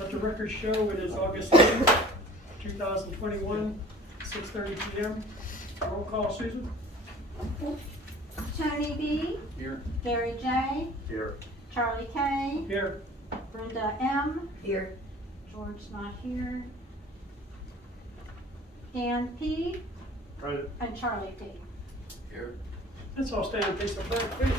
Let the record show it is August 8th, 2021, 6:30 p.m. Roll call, Susan. Tony B. Here. Gary J. Here. Charlie K. Here. Brenda M. Here. George's not here. Dan P. Present. And Charlie P. Here. Let's all stand and face the flag, please.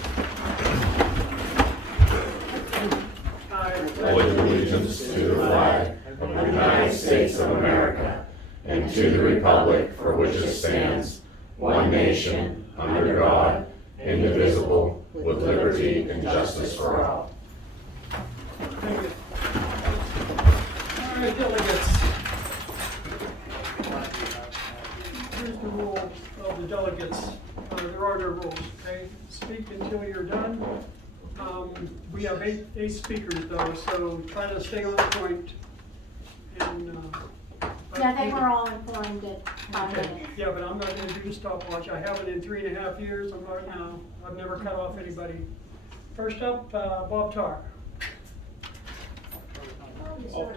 I pledge allegiance to the flag of the United States of America and to the republic for which it stands, one nation, under God, indivisible, with liberty and justice for all. Thank you. All right, delegates. Here's the rules of the delegates. There are no rules, okay? Speak until you're done. We have eight speakers though, so try to stay on point. And, Yeah, they were all informed at 5 okay. minutes. Yeah, but I'm not gonna do the stopwatch. I haven't in 3.5 years. I'm not now. I've never cut off anybody. First up, Bob Tarr.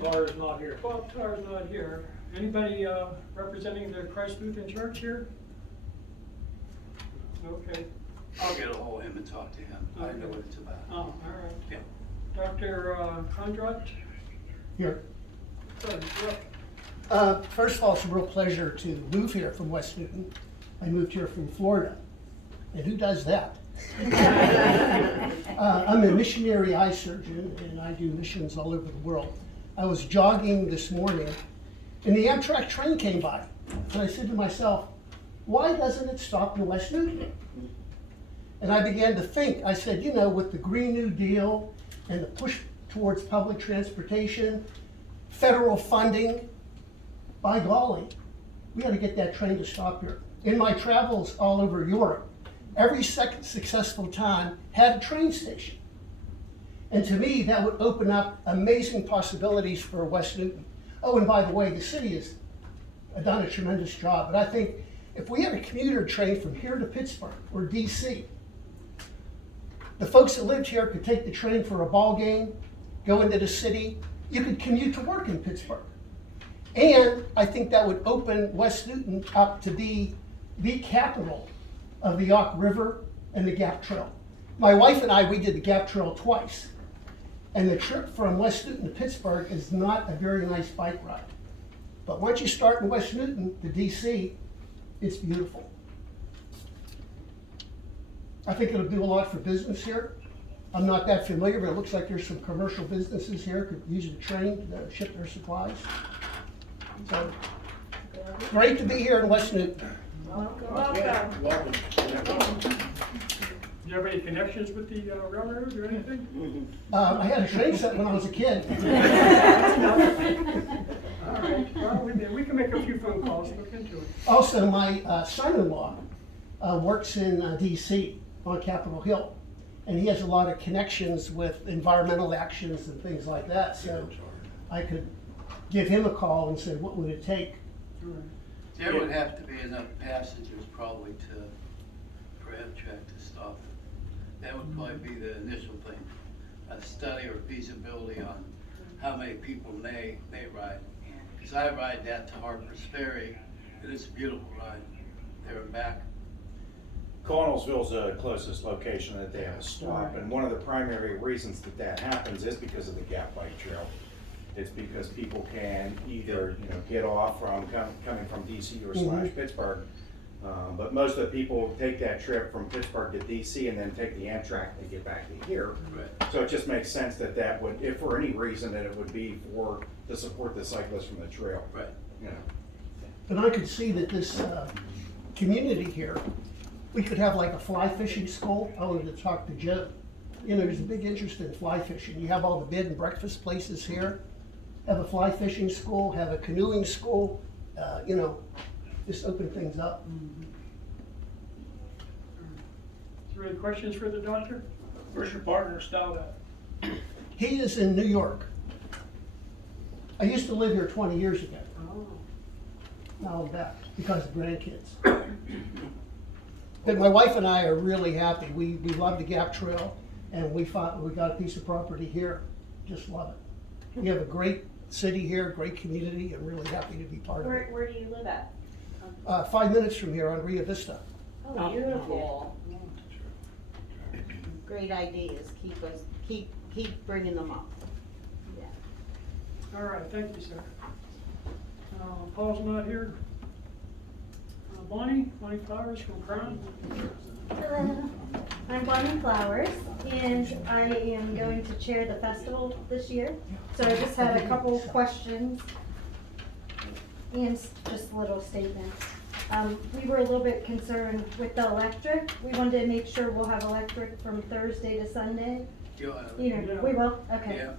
Tarr is not here. Bob Tarr is not here. Anybody representing the Christ Lutheran Church here? Okay. I'll get a hold of him and talk to him. I know what it's about. Oh, all right. Yeah. Dr. Kondrat? Here. Good. Yep. First of all, it's a real pleasure to move here from West Newton. I moved here from Florida. And who does that? I'm a missionary eye surgeon, and I do missions all over the world. I was jogging this morning, and the Amtrak train came by. And I said to myself, why doesn't it stop in West Newton? And I began to think, I said, you know, with the Green New Deal and the push towards public transportation, federal funding, by golly, we got to get that train to stop here. In my travels all over Europe, every second successful town had a train station. And to me, that would open up amazing possibilities for West Newton. Oh, and by the way, the city has done a tremendous job, but I think if we had a commuter train from here to Pittsburgh or DC, the folks that lived here could take the train for a ball game, go into the city. You could commute to work in Pittsburgh. And I think that would open West Newton up to be the capital of the Yawk River and the Gap Trail. My wife and I, we did the Gap Trail twice. And the trip from West Newton to Pittsburgh is not a very nice bike ride. But once you start in West Newton to DC, it's beautiful. I think it'll do a lot for business here. I'm not that familiar, but it looks like there's some commercial businesses here could use the train to ship their supplies. So, great to be here in West Newton. Welcome. Do you have any connections with the railroad or anything? I had a train set when I was a kid. All right, well, we can make a few phone calls, look into it. Also, my son-in-law works in DC on Capitol Hill, and he has a lot of connections with environmental actions and things like that. So I could give him a call and say, what would it take? All right. There would have to be enough passengers probably for Amtrak to stop it. That would probably be the initial thing. A study or feasibility on how many people may ride. Because I ride that to Harper's Ferry, and it's a beautiful ride there and back. Connellsville's the closest location that they have a stop, and one of the primary reasons that happens is because of the Gap Bike Trail. It's because people can either, get off from coming from DC or slash Pittsburgh, but most of the people take that trip from Pittsburgh to DC and then take the Amtrak to get back to here. Right. So it just makes sense that would, if for any reason, that it would be to support the cyclists from the trail. Right. And I could see that this community here, we could have like a fly fishing school. I wanted to talk to Joe. There's a big interest in fly fishing. You have all the bed and breakfast places here. Have a fly fishing school, have a canoeing school, just open things up. Is there any questions for the doctor? Where's your partner styled at? He is in New York. I used to live here 20 years ago. Oh. Now I'm back because of grandkids. But my wife and I are really happy. We love the Gap Trail, and we got a piece of property here. Just love it. We have a great city here, great community, and really happy to be part of it. Where do you live at? 5 minutes from here on Ria Vista. Oh, beautiful. Great ideas, keep bringing them up. Yeah. All right, thank you, sir. Paul's not here. Bonnie Flowers from Crown. Hello, I'm Bonnie Flowers, and I am going to chair the festival this year. So I just had a couple questions and just little statements. We were a little bit concerned with the electric. We wanted to make sure we'll have electric from Thursday to Sunday. You'll have it. You know, we will, okay. Yeah.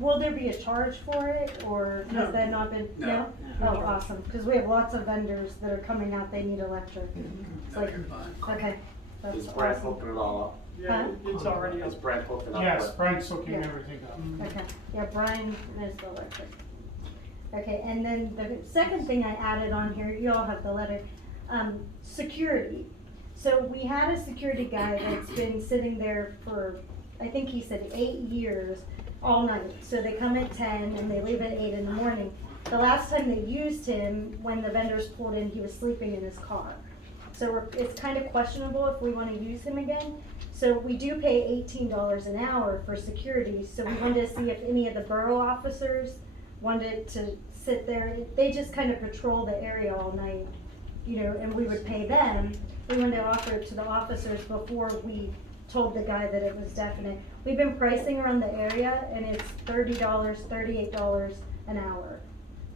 Will there be a charge for it, or No. has that not been? No. Oh, awesome, because we have lots of vendors that are coming out, they need electric. It's No, like, you're fine. okay, that's Is Brent awesome. hooking it all up? Yeah, it's already Is up. Brent hooking up? Yes, with- Brent's hooking Yeah. everything up. Okay, yeah, Brian knows the electric. Okay, and then the second thing I added on here, you all have the letter, security. So we had a security guy that's been sitting there for, I think he said 8 years, all night. So they come at 10 and they leave at 8 in the morning. The last time they used him, when the vendors pulled in, he was sleeping in his car. So it's kind of questionable if we want to use him again. So we do pay $18 an hour for security, so we wanted to see if any of the borough officers wanted to sit there. They just kind of patrol the area all night, you know, and we would pay them. We wanted to offer it to the officers before we told the guy that it was definite. We've been pricing around the area, and it's $30, $38 an hour.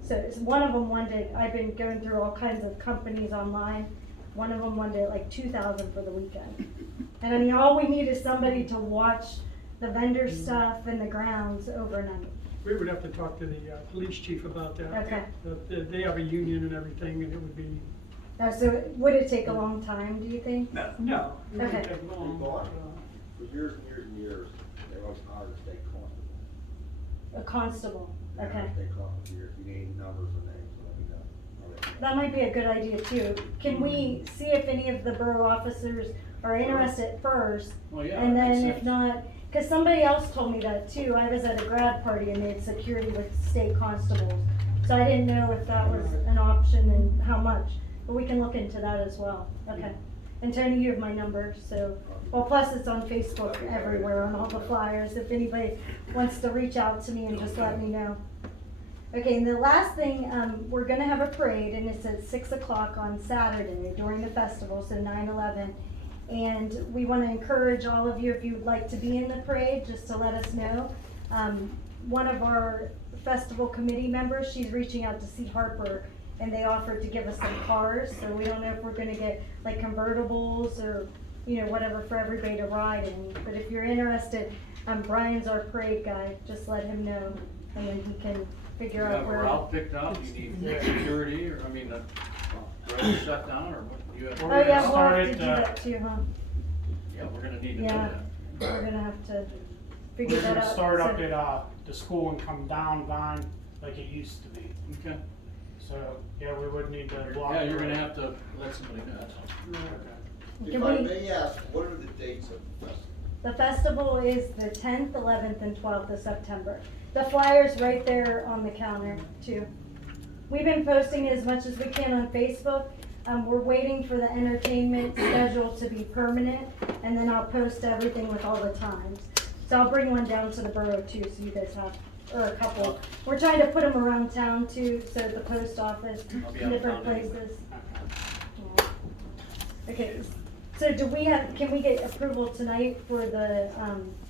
So it's one of them wanted, I've been going through all kinds of companies online. One of them wanted like $2,000 for the weekend. And I mean, all we need is somebody to watch the vendor stuff and the grounds overnight. We would have to talk to the police chief about that. Okay. They have a union and everything, and it would be, So would it take a long time, do you think? No. no, it wouldn't Okay. take long. For years and years and years, they always hired a state constable. A constable, They hired okay. a state constable here. If you need numbers or names, let me know. I'll let you know. That might be a good idea too. Can we see if any of the borough officers are interested first? Well, yeah, And that then makes if sense. not, cause somebody else told me that too. I was at a grad party and they had security with state constables. So I didn't know if that was an option and how much, but we can look into that as well. Okay. And Tony, you have my number, so, well, plus it's on Facebook everywhere on all the flyers. If anybody wants to reach out to me and just let me know. Okay, and the last thing, we're gonna have a parade, and it's at 6 o'clock on Saturday during the festival, so 9/11. And we wanna encourage all of you, if you'd like to be in the parade, just to let us know. One of our festival committee members, she's reaching out to see Harper, and they offered to give us some cars, so we don't know if we're gonna get like convertibles or, you know, whatever for everybody to ride in. But if you're interested, Brian's our parade guy, just let him know, and then he can You figure out have a where. route picked out, you need security, or, I mean, the road shut down, or what, you have? Oh, yeah, we'll have to Started, do that too, huh? Yeah, we're gonna need to do Yeah. that. We're gonna have to We're figure that gonna out. start up So- at, the school and come down Vine like it used to be. Okay. So, yeah, we would need to block. Yeah, you're the gonna road. have to let somebody know, that's all. Okay. Can If I we- may ask, what are the dates of the festival? The festival is the 10th, 11th, and 12th of September. The flyer's right there on the counter too. We've been posting as much as we can on Facebook. We're waiting for the entertainment schedule to be permanent, and then I'll post everything with all the times. So I'll bring one down to the borough too, so you guys have, or a couple. We're trying to put them around town too, so at the post office, I'll be out of different town anyway. places. Okay, so do we have, can we get approval tonight for the,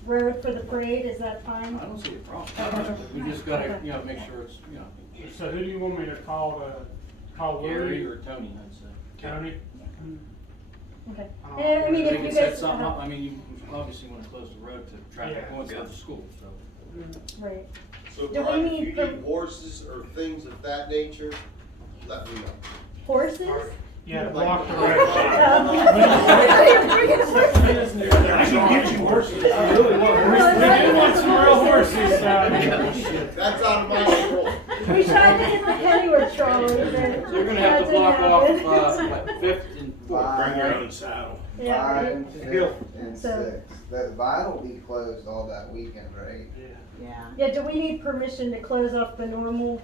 road for the parade, is that fine? I don't see a problem. We just gotta, you know, make sure it's, you know, So who do you want me to call call Gary Louie? or Tony, I'd say. Tony? Okay, Oh, and I mean, They if can you set guys, something up, I mean, you obviously wanna close the road to traffic Yeah. going towards the school, so. right, So Do we Brian, need if you per- need horses or things of that nature, let me know. horses? Yeah, Like- block the road. I can get you horses. We do want some real horses down here. That's out of my control. We tried to get the Kennywood trolley, but So you're gonna that have to didn't block off, happen. what, Fifth and Fourth. Bring your own saddle. Yeah, right. 5, 6, and So- 6. The Vine will be closed all that weekend, right? Yeah. Yeah. Yeah, do we need permission to close off the normal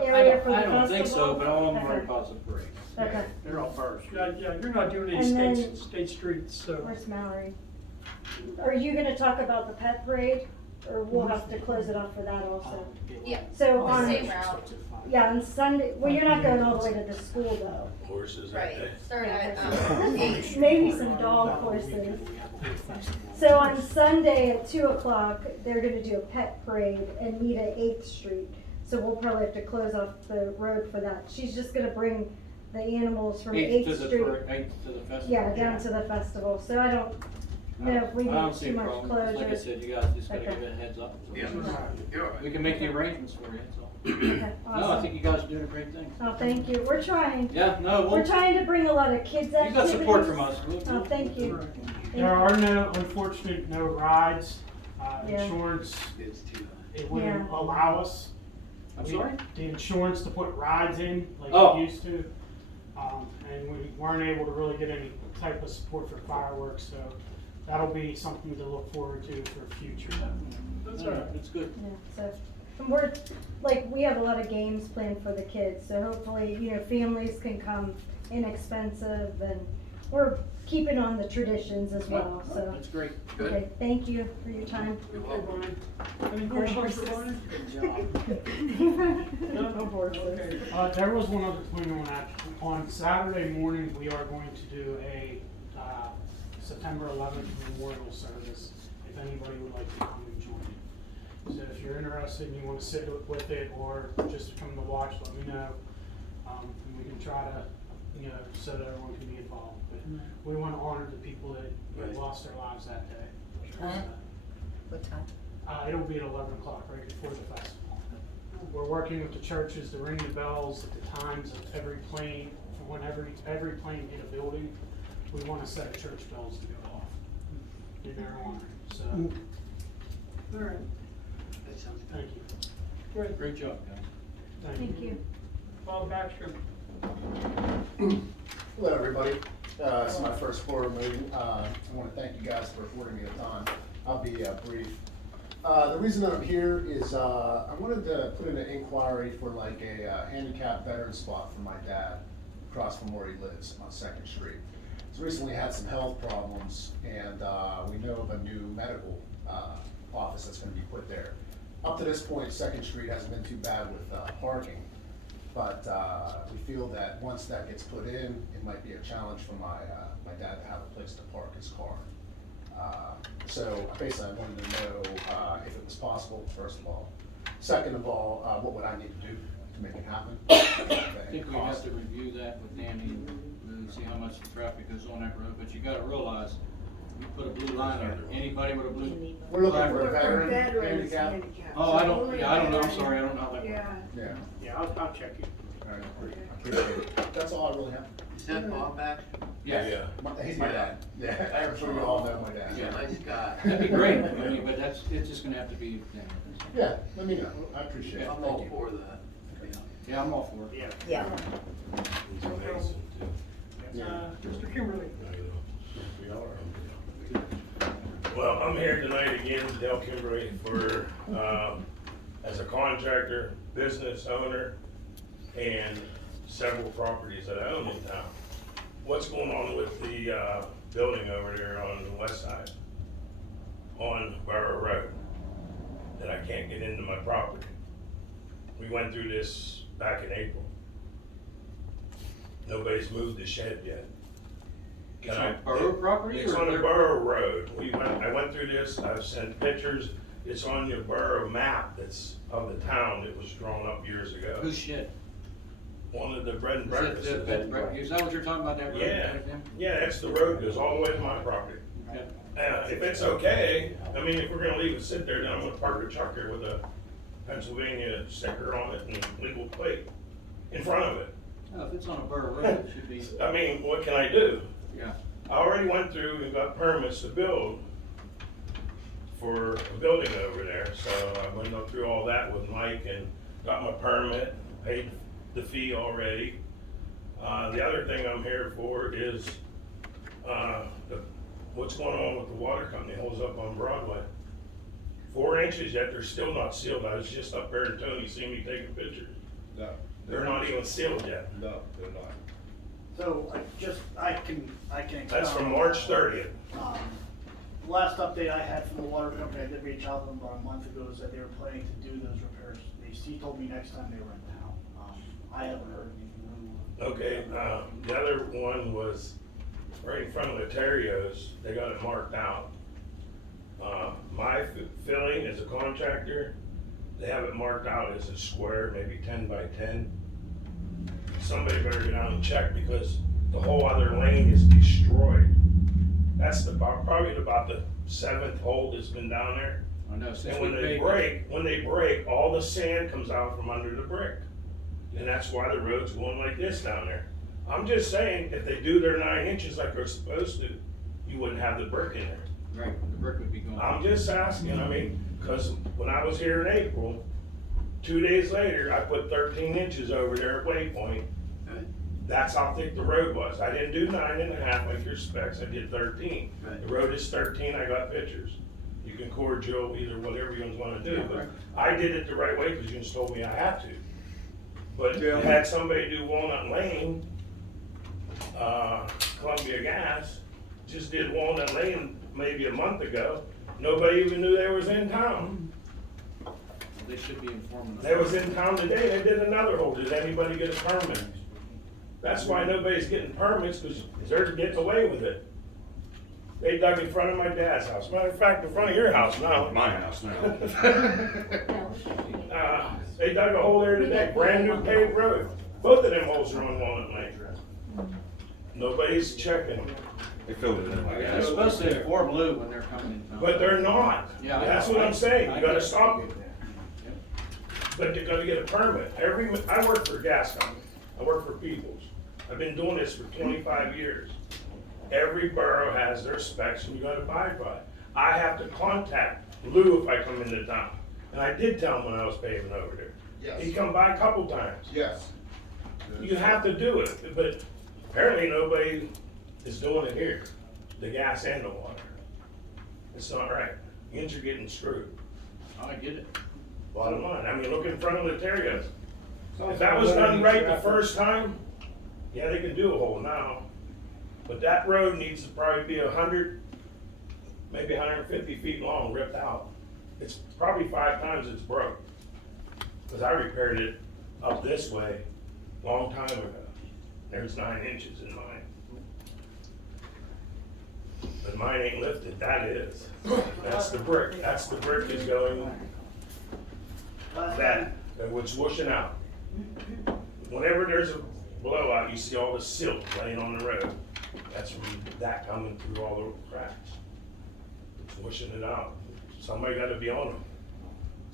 area for the I festival? don't think so, but all I'm Okay. worried about is the parade. Okay, They're all first. Yeah, you're not doing any And then- state streets, so. where's Mallory? Are you gonna talk about the pet parade, or we'll have to close it off for that also? Yeah. So on, Same route. yeah, on Sunday, well, you're not going all the way to the school though. Horses Right, start at, 8. Maybe some dog horses. So on Sunday at 2 o'clock, they're gonna do a pet parade and meet at 8th Street. So we'll probably have to close off the road for that. She's just gonna bring the animals from 8th to 8th the Street. Eighth to the festival. Yeah, down to the festival. So I don't know if we I don't need see too a much problem. Like I closure. said, you guys just gotta Okay. give it a heads up. Yeah, you're all right. We can make the arrangements for you, that's all. Okay, No, I awesome. think you guys are doing a great thing. Oh, thank you. We're trying. Yeah, no, We're trying to bring a lot of kids you activities. got support from us. Oh, thank you. There are no, unfortunately, no rides. Yeah. Insurance, It's too high. it wouldn't Yeah. allow us. I'm sorry? The insurance to put rides in like Oh. we used to. And we weren't able to really get any type of support for fireworks, so that'll be something to look forward to for future. That's all right. It's good. Yeah, so, and we're, like, we have a lot of games planned for the kids, so hopefully, you know, families can come inexpensive, and we're keeping on the traditions as well, so. That's great. Good. Okay, thank you for your time. You're Okay, welcome. Bonnie. Any questions for Bonnie? No? No horses. Okay. There was one other thing on that. On Saturday morning, we are going to do a September 11th memorial service, if anybody would like to come and join it. So if you're interested and you want to sit with it or just come to watch, let me know. And we can try to, you know, so that everyone can be involved. But we want to honor the people that Right. lost their lives that day. What time? It'll be at 11 o'clock, right before the festival. We're working with the churches to ring the bells at the times of every plane, when every plane hit a building, we want a set of church bells to go off in their honor, so, All right, That sounds good. thank you. good. Great job, guys. Thank you. Bob Backstrom. Hello, everybody. This is my first board meeting. I want to thank you guys for affording me the time. I'll be brief. The reason that I'm here is I wanted to put in an inquiry for like a handicapped veteran spot for my dad across from where he lives on 2nd Street. He's recently had some health problems, and we know of a new medical office that's going to be put there. Up to this point, 2nd Street hasn't been too bad with parking. But we feel that once that gets put in, it might be a challenge for my dad to have a place to park his car. So basically, I wanted to know if it was possible, first of all. Second of all, what would I need to do to make it happen? I think we have to review that with Danny and see how much traffic goes on that road, but you gotta realize, you put a blue line there, anybody with a blue. We're looking for a flag- veteran handicap. Oh, I don't know, I'm sorry, I don't know how that works. Yeah. Yeah, I'll check you. All right, I appreciate it. That's all I really have. Is that Bob back? Yeah, He's my dad. Yeah, I'm sure you all know my dad. He's a nice guy. that'd be great, I mean, but it's just gonna have to be, Yeah, let me know. I appreciate it. I'm Thank all you. for that. yeah, I'm all for it. Yeah. Yeah. Mr. Kimberly. Well, I'm here tonight again to tell Kimberly for, as a contractor, business owner, and several properties that I own in town. What's going on with the, building over there on the west side, on Borough Road, that I can't get into my property? We went through this back in April. Nobody's moved the shed yet. It's on borough property It's or on the their- Borough Road. I went through this, I've sent pictures. It's on your Borough map that's of the town that was drawn up years ago. Whose shed? One of the bread and Is that breakfasts. the bed and breakfast? Is that what you're talking about, that road? Yeah, back there? yeah, that's the road, goes all the way to my property. Okay. If it's okay, I mean, if we're gonna leave it sit there, then I'm gonna park a truck here with a Pennsylvania sticker on it and legal plate in front of it. Oh, if it's on a borough road, it should be, I mean, what can I do? yeah. I already went through and got permits to build for a building over there, so I went up through all that with Mike and got my permit, paid the fee already. The other thing I'm here for is, what's going on with the water company holds up on Broadway 4 inches yet, they're still not sealed. I was just up there and Tony seen me taking pictures. No. They're not even sealed yet. No, they're not. So I can expound. That's from March 30th. The last update I had from the water company, I did reach out to them about a month ago, is that they were planning to do those repairs. He told me next time they were in town. I haven't heard anything new. Okay, the other one was right in front of Letterio's. They got it marked out. My filling as a contractor, they have it marked out as a square, maybe 10 by 10. Somebody better get out and check because the whole other lane is destroyed. That's probably about the 7th hole that's been down there. I know, since And we paid. when they break, all the sand comes out from under the brick. And that's why the road's going like this down there. I'm just saying, if they do their 9 inches like they're supposed to, you wouldn't have the brick in there. Right, the brick would be gone. I'm just asking, I mean, cause when I was here in April, 2 days later, I put 13 inches over there at Waypoint. Right. That's how thick the road was. I didn't do 9.5 like your specs, I did 13. Right. The road is 13, I got pictures. You can cord Joe either whatever you wanna do, but I did it the right way, cause you just told me I had to. But Yeah. had somebody do Walnut Lane, Columbia Gas, just did Walnut Lane maybe a month ago, nobody even knew they was in town. They should be informing us. They was in town today, they did another hole, did anybody get a permit? That's why nobody's getting permits, cause they're getting away with it. They dug in front of my dad's house, matter of fact, in front of your house now. My house now. They dug a hole there today, brand new paved road. Both of them holes are on Walnut Lane. Nobody's checking, They filled it in like They're that. supposed to inform Lou when they're coming in town. but they're not. Yeah, I That's know. what I'm saying, I you gotta get it. stop it. Yep. But you gotta get a permit. I work for a gas company. I work for Peoples. I've been doing this for 25 years. Every borough has their specs and you gotta abide by it. I have to contact Lou if I come into town. And I did tell him when I was paving over there. Yes. He come by a couple times. Yes. You have to do it, but apparently nobody is doing it here. The gas and the water. It's not right. Ginter getting screwed. I get it. Bottom line, I mean, look in front of Letterio's. If that was done right the first time, yeah, they can do a hole now. But that road needs to probably be 100, maybe 150 feet long, ripped out. It's probably 5 times it's broke. Cause I repaired it up this way a long time ago. There's 9 inches in mine. But mine ain't lifted, that is. That's the brick is going, that was washing out. Whenever there's a blowout, you see all the silt laying on the road. That's from that coming through all the cracks. It's washing it out. Somebody gotta be on them.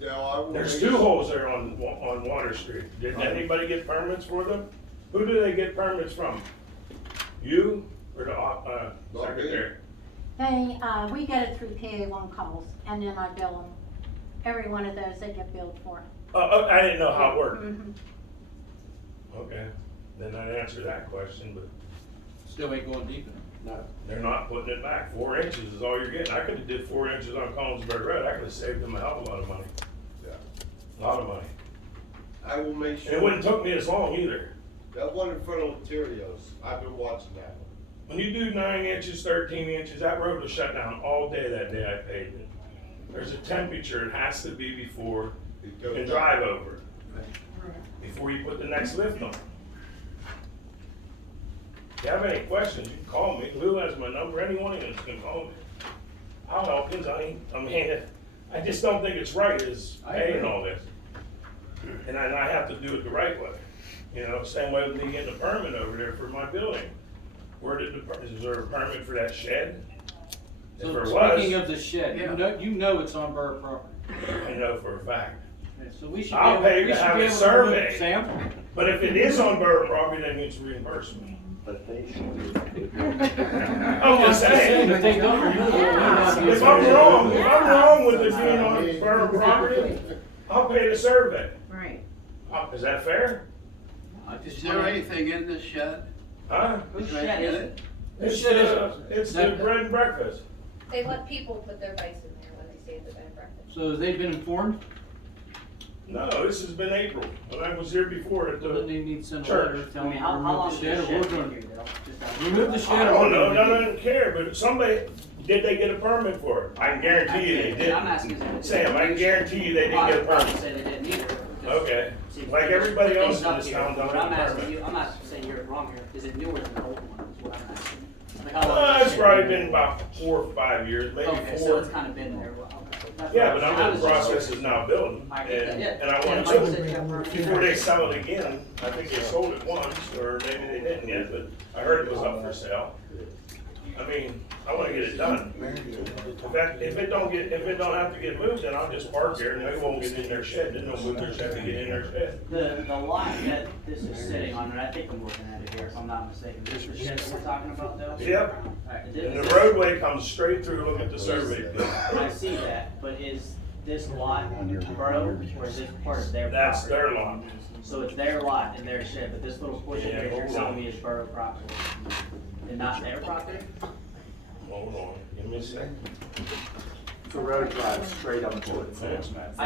Dale, I will There's make 2 sure- holes there on Water Street. Did anybody get permits for them? Who do they get permits from? You or the secretary? We get it through PA1 calls, and then I bill them. Every one of those they get billed for. I didn't know how it worked. Mhm. Okay, then I'd answer that question, but Still ain't going deep enough. no, they're not putting it back. 4 inches is all you're getting. I could've did 4 inches on Collinsburg Road. I could've saved them a hell of a lot of money. Yeah. A lot of money. I will make And sure. it wouldn't took me as long either. That one in front of Letterio's, I've been watching that one. When you do 9 inches, 13 inches, that road was shut down all day that day I paved it. There's a temperature it has to be before It you goes can down. drive over it. Before you put the next lift on. If you have any questions, you can call me. Lou has my number, anyone of you can call me. I'll help you, I just don't think it's right is I paying agree. all this. And I have to do it the right way. You know, same way with me getting a permit over there for my building. Is there a permit for that shed? If So there speaking was, of the shed, Yeah. you know it's on borough property. I know for a fact. So we should be I'll able, pay we to should have be it able to remove surveyed. sample. But if it is on borough property, then it's reimbursement. But they should. I'm just saying. If they don't remove it, it may not be a If I'm survey. wrong with it being on borough property, I'll pay the survey. Right. Is that fair? I just Is there wanna- anything in this shed? Huh? Whose Can I shed get is it? It's Shit is the, it's the bread and breakfast. They let people put their bikes in there when they stay at the bed and breakfast. So have they been informed? No, this has been April, when I was here before at Well, then the they need to send a church. letter I telling mean, them to how long remove is the the shed or shed we're been gonna. here, Dale? Just out of Remove the curiosity. shed. I don't know, none of them care, but somebody, did they get a permit for it? I can guarantee you they I'm asking didn't. if Sam, I can guarantee you they didn't get a I'd permit. say they didn't either. because Okay, see, like there's everybody else things in up this here, town don't but have I'm a asking permit. you, I'm not saying you're wrong here, is it newer than the old one, is what I'm asking. Like, how long has It's it probably been been there? about 4 or 5 years, maybe Okay, so 4. it's kind of been there, well, okay. That's Yeah, what but I I'm in was the just- process of now building, I get that, and yeah. I want Mike to, said you have permit. before they sell it again, I think they sold it once, or maybe they didn't yet, but I heard it was up for sale. I mean, I wanna get it done. If it don't have to get moved, then I'll just park there and they won't get in their shed, then they'll move their shed to get in their shed. The lot that this is sitting on, and I think I'm looking at it here, if I'm not mistaken, this is the shed that we're talking about though? Yep. Alright, And is the this- roadway comes straight through, look at the survey. I see that, but is this lot Borough, or is this part of their property? That's their lot. So it's their lot and their shed, but this little portion Yeah, here you're hold telling on. me is Borough property? And not their property? Hold on, give me a second. The road drives straight up to it.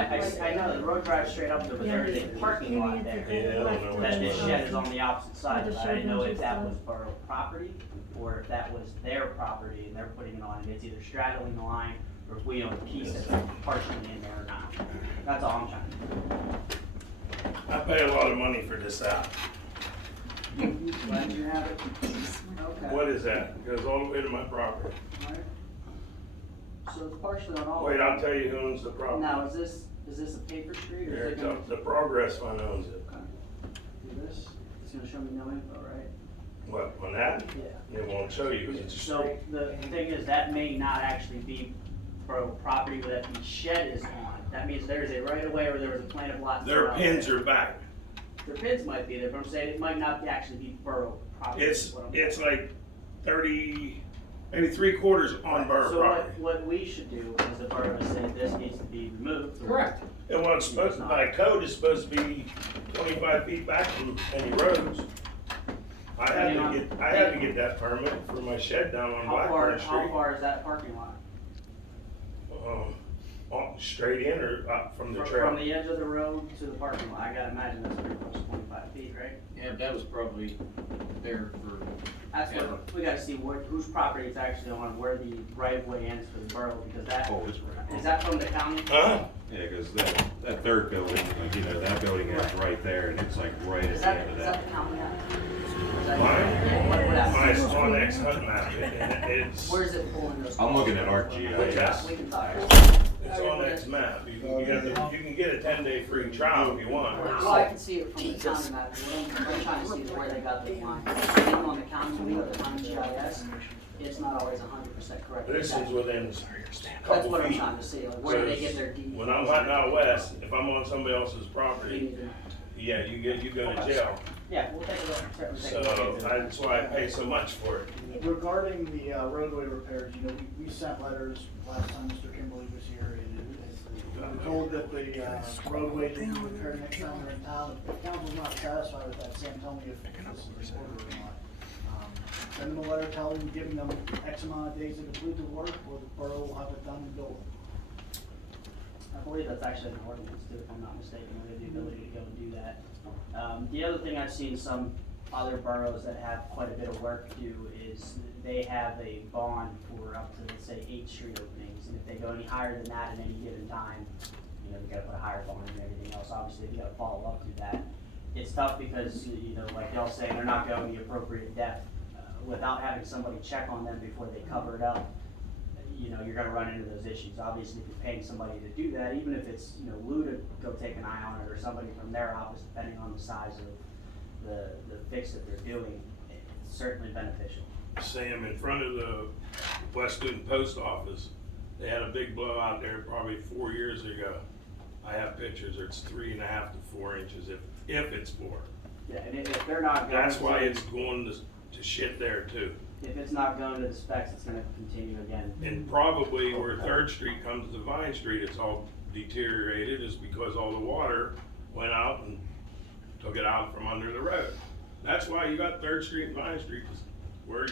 I know the road drives straight up there, but there is a parking lot there. Yeah, I don't know. That this shed is on the opposite side, but I didn't know if that was Borough property, or if that was their property and they're putting it on, and it's either straddling the line, or if we own a piece that's partially in there or not. That's all I'm trying to do. I pay a lot of money for this out. Glad you have it. Okay. What is that? It goes all the way to my property. Alright. So it's partially on all. Wait, I'll tell you who owns the property. Now, is this a paper street or Here is it it gonna? comes, the Progress Fund owns it. Okay. Do this, it's gonna show me no info, right? What, on that? Yeah. It won't show you because it's a So street. the thing is, that may not actually be Borough property where that the shed is on. That means there is a right of way or there was a plan of lots. Their around pins there. are back. Their pins might be there, but I'm saying it might not actually be Borough property. is It's, what I'm- it's like 30, maybe 3/4 on borough So property. what we should do is the borough say this needs to be removed. Correct. And what's supposed, by code, is supposed to be 25 feet back from any roads. I had to get that permit for my shed down on Blackburn How Street. far is that parking lot? Straight in or up from the From trail? the edge of the road to the parking lot, I gotta imagine that's pretty close to 25 feet, right? Yeah, but that was probably there for. That's what, we gotta see whose property it's actually on, where the right of way ends for the borough, because that, Oh, it's right. is that from the county? Huh? Yeah, cause that third building, like, you know, that building ends right there, and it's like right at Is the end of that that. the county? Mine's on X HUD map, it's, Where is it pulling those? I'm looking at ArcGIS. We can talk. it's on X map. You can get a 10-day free trial if you want. Well, I can see it from the county map, what I'm trying to see is where they got those lines. Even on the county, we have the county GIS, it's not always 100% correct. This is within a That's couple what I'm feet. trying to see, like, where do they get their deed? When I'm hunting out west, if I'm on somebody else's property, yeah, you go to jail. Yeah, we'll take a look, certainly take a So look. that's why I pay so much for it. Regarding the roadway repairs, you know, we sent letters last time Mr. Kimberly was here, and we were told that the roadway will be repaired next time they're in town. If council's not satisfied with that, Sam, tell me if this is in order or not. Send them a letter telling them, giving them X amount of days to complete the work, or the borough will have it done and built. I believe that's actually an ordinance too, if I'm not mistaken, we have the ability to go and do that. The other thing I've seen some other boroughs that have quite a bit of work do is they have a bond for up to, let's say, 8 street openings, and if they go any higher than that at any given time, you know, we gotta put a higher bond and everything else, obviously, we gotta follow up to that. It's tough because, you know, like y'all saying, they're not going the appropriate depth, without having somebody check on them before they cover it up. You know, you're gonna run into those issues. Obviously, if you're paying somebody to do that, even if it's, you know, Lou to go take an eye on it, or somebody from their office, depending on the size of the fix that they're doing, it's certainly beneficial. Sam, in front of the West Newton Post Office, they had a big blowout there probably 4 years ago. I have pictures, it's 3.5 to 4 inches if it's 4. Yeah, and if they're not going That's to. why it's going to shit there too. If it's not going to the specs, it's gonna continue again. And probably where 3rd Street comes to Vine Street, it's all deteriorated is because all the water went out and took it out from under the road. That's why you got 3rd Street and Vine Street, where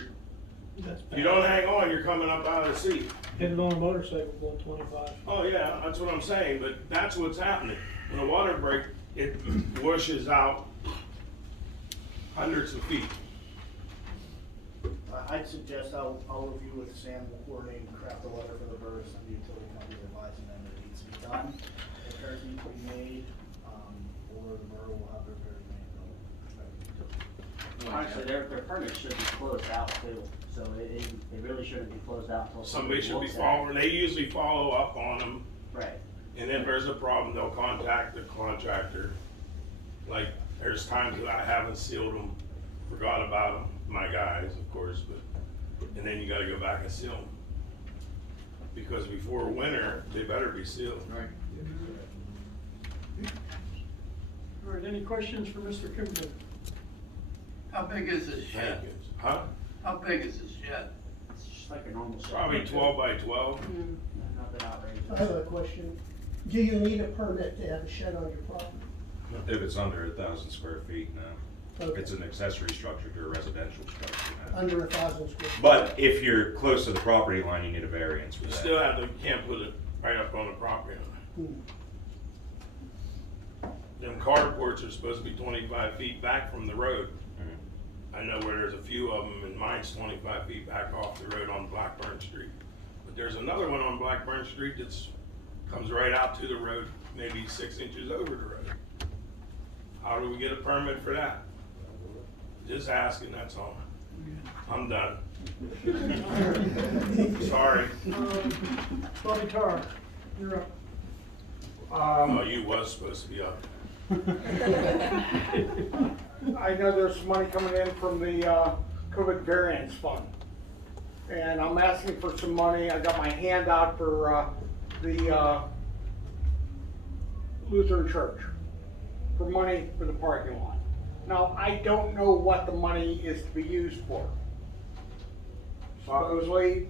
you don't hang on, you're coming up out of the seat. Hitting on a motorcycle going 25. Oh, yeah, that's what I'm saying, but that's what's happening. When a water break, it washes out hundreds of feet. I'd suggest I'll review with Sam, we'll coordinate and craft a letter for the borough, send the utility companies advising them that it needs to be done. If repairs need to be made, or the borough will have repairs made. Honestly, their permit should be closed out too, so it really shouldn't be closed out until Somebody should be looks at it. following, they usually follow up on them. Right. And if there's a problem, they'll contact the contractor. Like, there's times that I haven't sealed them, forgot about them, my guys, of course, but, and then you gotta go back and seal them. Because before winter, they better be sealed. Right. All right, any questions for Mr. Kimberly? How big is this shed? Huh? How big is this shed? It's just like a normal shed. Probably 12 by 12. Nothing outrageous. I have a question. Do you need a permit to have a shed on your property? If it's under 1,000 square feet, no. Okay. It's an accessory structure to a residential structure. no. Under 1,000 square feet? But if you're close to the property line, you need a variance for You that. still have to, can't put it right up on the property line. Them carports are supposed to be 25 feet back from the road. I know where there's a few of them, and mine's 25 feet back off the road on Blackburn Street. But there's another one on Blackburn Street that's, comes right out to the road, maybe 6 inches over the road. How do we get a permit for that? Just asking, that's all. I'm done. Sorry. Bobby Tarr, you're up. Oh, you was supposed to be up. I know there's some money coming in from the COVID variance fund. And I'm asking for some money. I got my hand out for the Lutheran Church for money for the parking lot. Now, I don't know what the money is to be used for. Supposedly,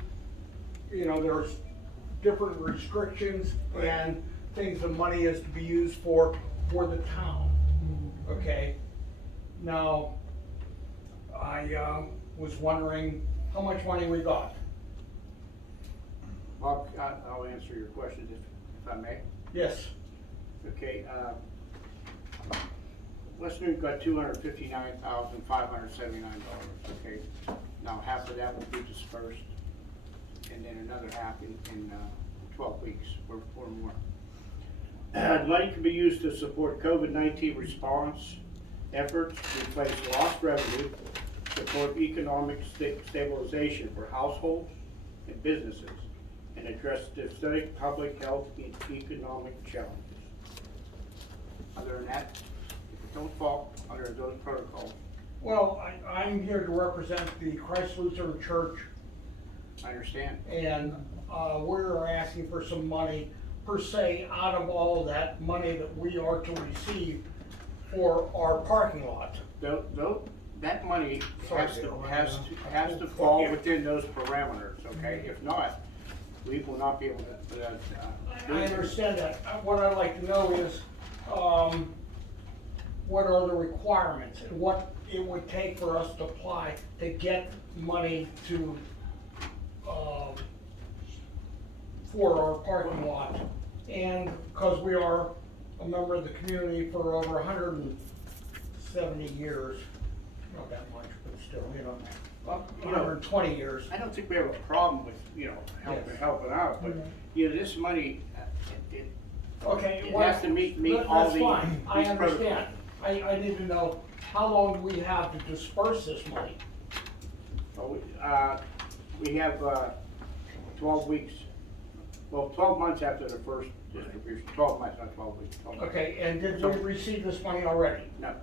you know, there's different restrictions and things the money is to be used for the town, okay? Now, I was wondering how much money we got. Bob, I'll answer your question if I may. Yes. Okay, West Newton got $259,579, okay? Now, half of that will be dispersed, and then another half in 12 weeks or more. The money can be used to support COVID-19 response efforts, replace lost revenue, support economic stabilization for households and businesses, and address systemic public health and economic challenges. Other than that, if it don't fall under those protocols. Well, I'm here to represent the Christ Lutheran Church. I understand. And we're asking for some money, per se, out of all that money that we are to receive for our parking lot. That money has to fall within those parameters, okay? If not, we will not be able to. I understand that. What I'd like to know is, what are the requirements and what it would take for us to apply to get money to, for our parking lot. And because we are a member of the community for over 170 years, not that much, but still, you know, 120 years. I don't think we have a problem with, helping out, but, this money, Okay, it well, has to meet all that's the. fine, I these protocols. understand. I need to know, how long do we have to disperse this money? Well, we have 12 weeks, 12 months after the first distribution, 12 months, not 12 weeks. 12 months. Okay, and did we receive this money already? No.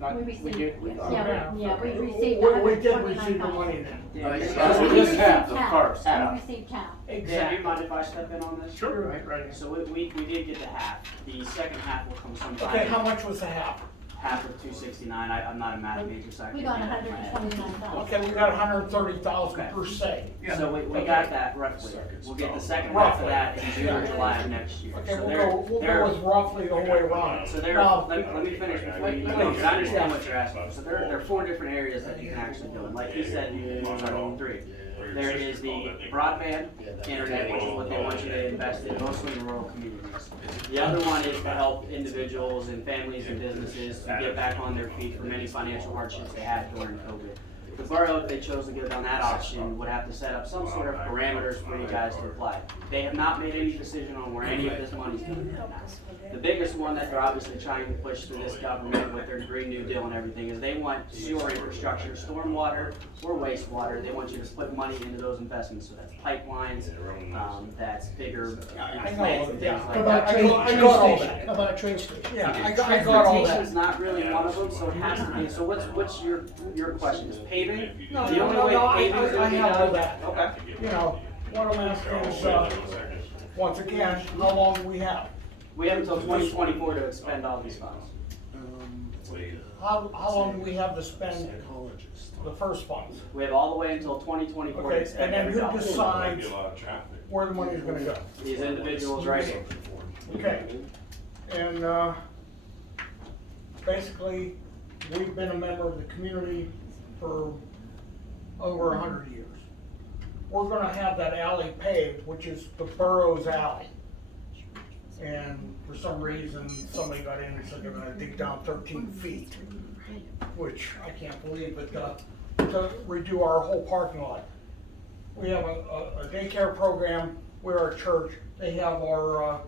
We received, We did. we received. We did receive the money then. We Yeah, received so we just half. the first half. We received half. Dan, do Exactly. you mind if I step in on this? Sure. Right. So we did get the half. The second half will come sometime. Okay, how much was the half? Half of 269. I'm not a math major, so I We can't got do that in my head. 129,000. Okay, we got 130,000 per se. So we Okay. got that roughly. We'll get the second half of Roughly. that in June or July of next year. Okay, So we'll go with roughly the whole way around. So there, Now- let me finish before you go, because I understand what you're asking. So there are 4 different areas that you can actually do. And like he said, you can use our own 3. There is the broadband internet, which is what they want you to invest in, mostly in rural communities. The other one is to help individuals and families and businesses to get back on their feet from any financial hardships they had during COVID. The borough, if they chose to go down that option, would have to set up some sort of parameters for you guys to apply. They have not made any decision on where any of this money's going to go. The biggest one that they're obviously trying to push through this government with their Green New Deal and everything is they want sewer infrastructure, stormwater or wastewater. They want you to put money into those investments. So that's pipelines, that's bigger plants and things How like about that. train station? How about a train station? Yeah, I got all Transportation's that. not really one of them, so it has to be. So what's your question? Is paving? No, The no, only no, way no, I paving is gonna be have all done- that. Okay. You know, what I'm asking is, once again, how long do we have? We have until 2024 to expend all these funds. How long do we have to spend the first funds? We have all the way until 2024 to Okay, expend and then every who dollar. decides where the money is gonna go? These individuals right here. Okay, and, basically, we've been a member of the community for over 100 years. We're gonna have that alley paved, which is the borough's alley. And for some reason, somebody got in and said they're gonna dig down 13 feet, which I can't believe, but, to redo our whole parking lot. We have a daycare program, we're a church, they have our,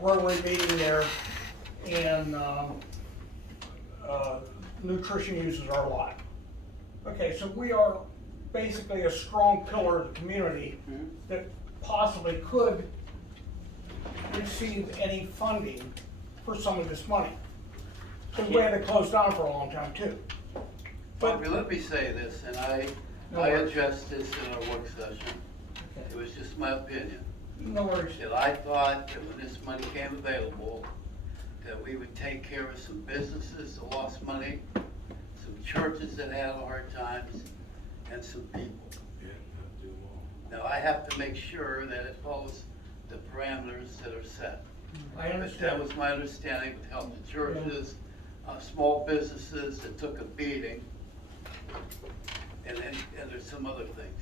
Rotary meeting there, and, nutrition uses our lot. Okay, so we are basically a strong pillar of the community that possibly could receive any funding for some of this money. Because we had to close down for a long time too. But let me say this, and I addressed this in our work session. It was just my opinion. No worries. That I thought that when this money came available, that we would take care of some businesses that lost money, some churches that had hard times, and some people. Now, I have to make sure that it follows the parameters that are set. I But understand. that was my understanding with help the churches, small businesses that took a beating, and there's some other things.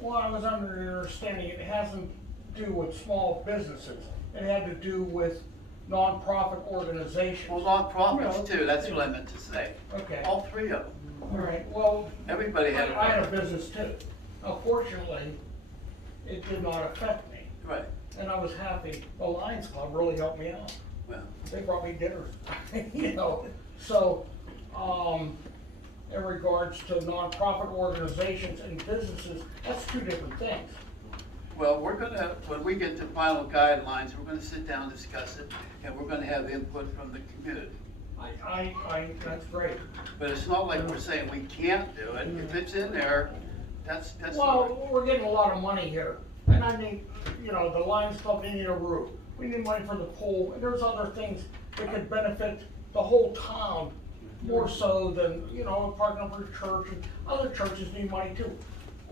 Well, I was under the understanding it hasn't to do with small businesses. It had to do with nonprofit organizations. Well, nonprofits too, that's what I meant to say. Okay. All three of them. All right, well. Everybody had a. I had a business too. Now fortunately, it did not affect me. Right. And I was happy. The Lions Club really helped me out. Well. They brought me dinner, you know. So, in regards to nonprofit organizations and businesses, that's two different things. Well, we're gonna, when we get to final guidelines, we're gonna sit down, discuss it, and we're gonna have input from the community. That's great. But it's not like we're saying we can't do it. If it's in there, that's. Well, we're getting a lot of money here, and I mean, you know, the Lions Club needed a roof. We need money for the pool, and there's other things that could benefit the whole town more so than, you know, parking up for the church, and other churches need money too.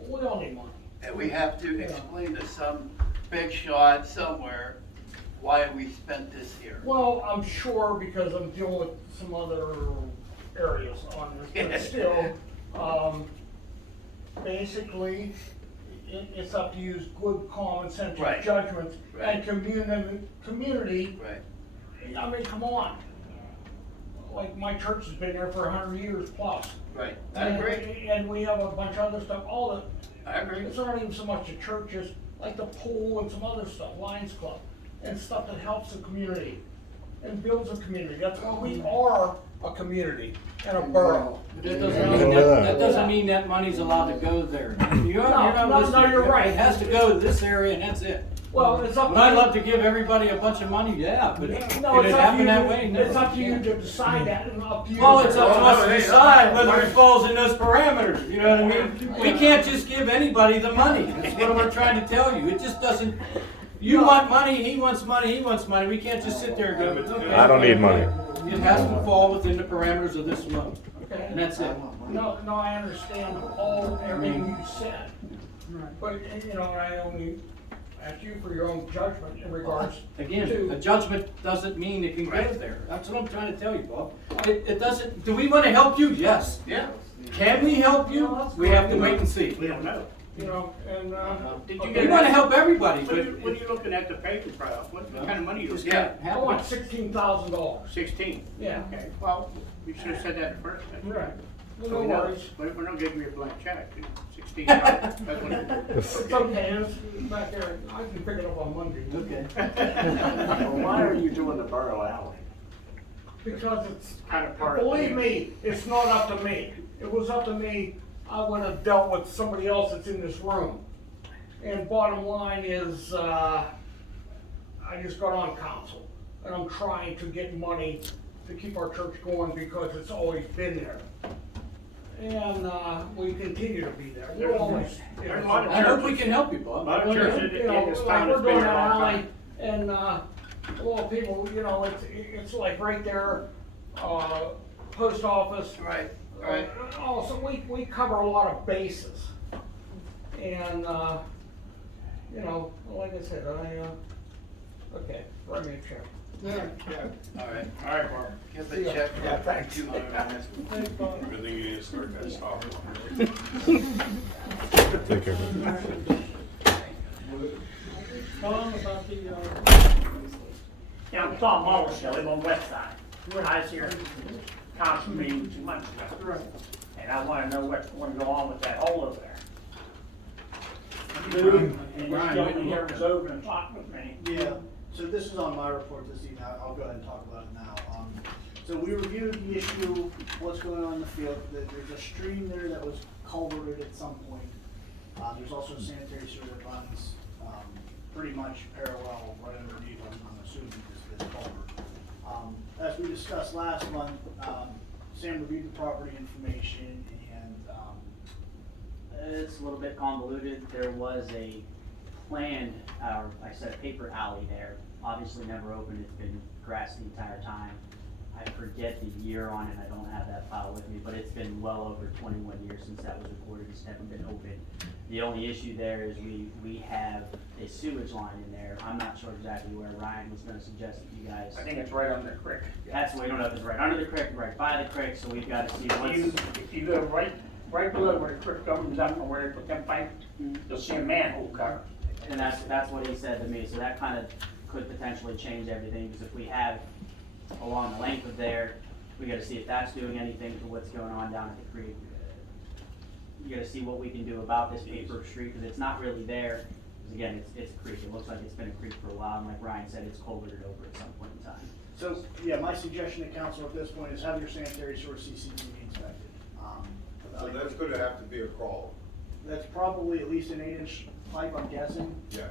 We all need money. And we have to explain to some big shot somewhere why we spent this here. Well, I'm sure because I'm dealing with some other areas on this, but still, basically, it's up to use good common sense Right. judgments Right. and community. Right. I mean, come on. Like my church has been there for 100 years plus. Right, I agree. And we have a bunch of other stuff, all the. I agree. It's not even so much the churches, like the pool and some other stuff, Lions Club, and stuff that helps the community and builds a community. That's why we are a community and a borough. That doesn't mean that money's allowed to go there. You're not listening. You're right. It has to go to this area and that's it. Well, it's up to Would I you. love to give everybody a bunch of money? Yeah, but No, did it's it up to happen you. that way? No. It's up to you to decide that, and up to you. Well, it's up to us to decide whether it falls in those parameters, you know what I mean? We can't just give anybody the money, that's what we're trying to tell you, it just doesn't, you want money, he wants money, we can't just sit there and go, okay. I don't need money. It has to fall within the parameters of this loan, Okay. and that's it. No, I understand everything you said. But, you know, at you for your own judgment in regards Again, to. a judgment doesn't mean it can go there. That's what I'm trying to tell you, Bob. It doesn't, do we want to help you? Yes. Yeah. Can we help you? We have to wait and see. We don't know. You know, and, Did you We get want to help everybody, What but. are you looking at the paper trail? What kind of money you Just looking can't at? I want $16,000. 16? Yeah. Okay, well, you should have said that at first. Then. Right. So No we know, worries. we're not giving you a blank check. 16. That's what it is. It's okay, it's back there, I can pick it up on Monday. Okay. Why are you doing the Borough Alley? Because it's, Kind of part of believe the- me, it's not up to me. If it was up to me, I would have dealt with somebody else that's in this room. And bottom line is, I just got on council, and I'm trying to get money to keep our church going because it's always been there. And, we continue to be there. We're always. There's a lot of I hope we churches. can help you, Bob. A lot of churches You know, in this like town we're has been doing here a that long alley, time. and, a lot of people, you know, it's like right there, post office. Right, Also, we cover a lot of bases. And, you know, like I said, okay, write me a check. all right. All right, Barb. Get the check. Yeah, thanks. $200. Good thing you didn't start that stop. Take care. Tom, about the, Yeah, I'm Tom Wallace, I live on West Side. I was here council meeting 2 months ago. right. And I wanna know what's going to go on with that hole over there. And this gentleman here was over and talked with me. Yeah, so this is on my report this evening, I'll go ahead and talk about it now. So we reviewed the issue, what's going on in the field, there's a stream there that was culverted at some point. There's also a sanitary sewer that runs, pretty much parallel right underneath, I'm assuming this culvert. As we discussed last month, Sam reviewed the property information and, It's a little bit convoluted. There was a planned, or like I said, paper alley there. Obviously never opened. It's been grass the entire time. I forget the year on it. I don't have that file with me, but it's been well over 21 years since that was recorded. It's never been opened. The only issue there is we have a sewage line in there. I'm not sure exactly where. Ryan was gonna suggest that you guys. I think it's right under the creek. That's, we don't know if it's right under the creek, right by the creek, so we've gotta see what's. If you go right below where the creek comes up and where they put them pipe, you'll see a manhole cover. And that's what he said to me, so that kind of could potentially change everything, because if we have along the length of there, we gotta see if that's doing anything to what's going on down at the creek. You gotta see what we can do about this paper street, because it's not really there, because again, it's a creek, it looks like it's been a creek for a while, and like Ryan said, it's culverted over at some point in time. so, yeah, my suggestion to council at this point is have your sanitary sewer CCTV inspected. So that's gonna have to be a crawl. That's probably at least an 8-inch pipe, I'm guessing. Yeah,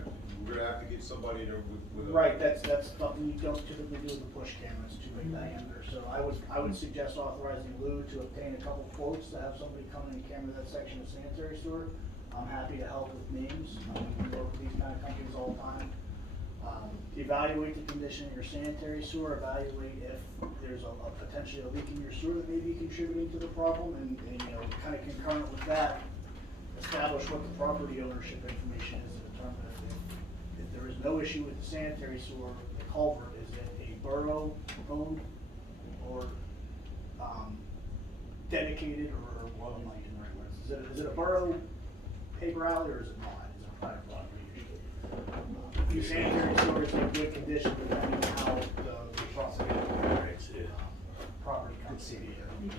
we're gonna have to get somebody there with a. Right, that's something you don't typically do with a push camera, it's too big diameter, so I would suggest authorizing Lou to obtain a couple quotes to have somebody come in and camera that section of sanitary sewer. I'm happy to help with names, we work with these kind of companies all the time. Evaluate the condition of your sanitary sewer, evaluate if there's a potentially a leak in your sewer that may be contributing to the problem, and you know, kind of concurrent with that, establish what the property ownership information is to determine if there is no issue with the sanitary sewer, the culvert, is it a borough owned or dedicated, or what am I using the right words? Is it a borough paper alley, or is it not? Is it a private property? The sanitary sewer is in good condition depending on how the property comes to be,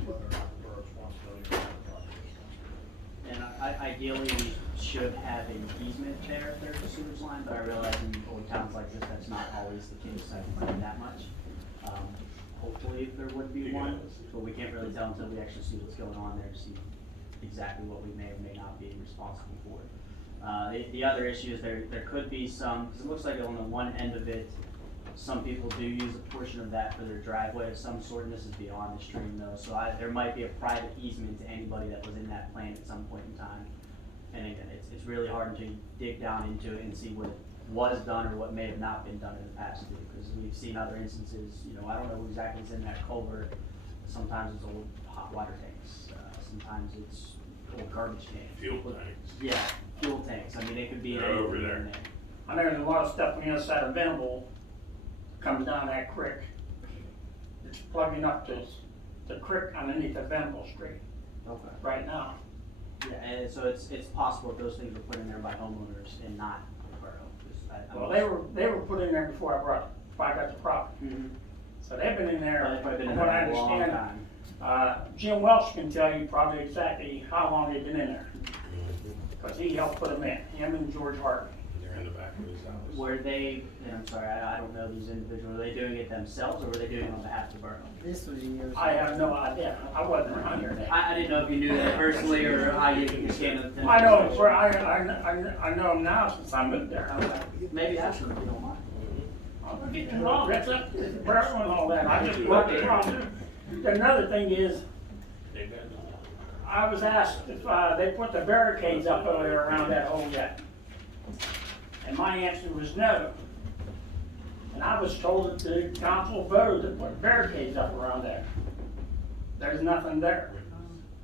whether or not the borough responsibility or the property responsibility. And ideally, we should have an easement there if there's a sewage line, but I realize in old towns like this, that's not always the case, I can find that much. Hopefully there would be one, but we can't really tell until we actually see what's going on there to see exactly what we may or may not be responsible for. The other issue is there could be some, because it looks like on the one end of it, some people do use a portion of that for their driveway of some sort, and this is beyond the stream though, so there might be a private easement to anybody that was in that plan at some point in time. And again, it's really hard to dig down into it and see what was done or what may have not been done in the past too, because we've seen other instances, you know, I don't know exactly what's in that culvert. Sometimes it's old hot water tanks, sometimes it's old garbage cans. Fuel tanks. Yeah, fuel tanks, I mean, they could be They're anything over there. in there. I know there's a lot of stuff on the other side of Venable comes down that creek. It's plugging up the creek underneath the Venable Street Okay. right now. Yeah, and so it's possible those things were put in there by homeowners and not the borough. 'Cause I- Well, they were put in there before I got the property. Mhm. So they've been in there, Well, they've probably been in from what I there a long understand. time. Jim Welch can tell you probably exactly how long they've been in there. Because he helped put them in, him and George Harvey. They're in the back of his house. Were they, and I'm sorry, I don't know these individuals, were they doing it themselves or were they doing it on behalf of the borough? This was years. I have no idea, I wasn't around here then. I didn't know if you knew them personally or how you came to them. I know, I know him now since I moved there. Maybe ask them if you don't mind. I'm getting involved, that's up to the borough and all that, I just work it out. Another thing is, I was asked if they put the barricades up over there around that hole yet. And my answer was no. And I was told that the council voted to put barricades up around there. There's nothing there.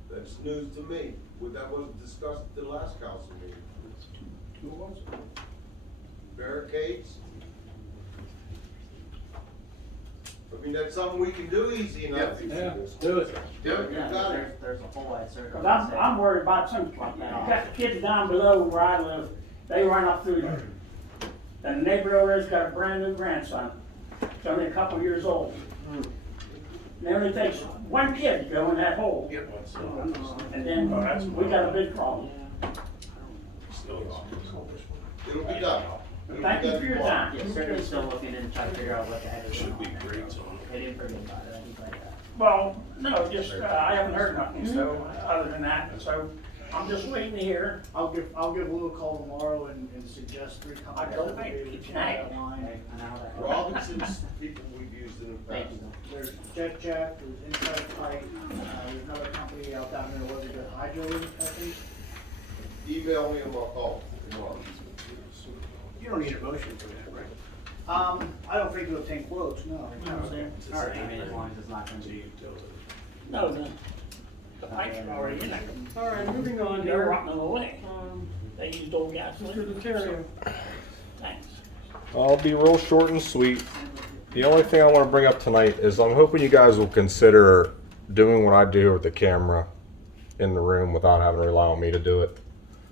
That's news to me. Well, that was discussed at the last council meeting. Who was it? Barricades? I mean, that's something we can do easy enough. Yeah, do it. Do it, you got it. There's a whole wide circle. Cause I'm worried about some, you got the kids down below where I live, they run up through there. And the neighbor over there's got a brand new grandson, he's only a couple years old. And it only takes one kid to go in that hole. And then we got a big problem. It'll be done. Thank you for your time. Yeah, certainly still looking and trying to figure out what the heck is going on there. They didn't forget about it, I think like that. Well, no, just, I haven't heard nothing, so, other than that, so I'm just waiting to hear. I'll give Lou a call tomorrow and suggest 3 companies. I don't that think would be it's able to ag. that line. I know how that. Robinson's people we've used in the Thank past. you. There's Jet Jack, there's Inside Pipe, there's another company out down there, what is it, Hydro, I think? Email me and I'll call. You don't need a motion for that, right? I don't think to obtain quotes, no. You know what I'm saying? All right, I mean, as long as it's not going to be. No, the pipes are already in there. All right, moving on They're here. rotting away. They used old gasoline. Mr. Letterio. Thanks. I'll be real short and sweet. The only thing I want to bring up tonight is I'm hoping you guys will consider doing what I do with the camera in the room without having to rely on me to do it.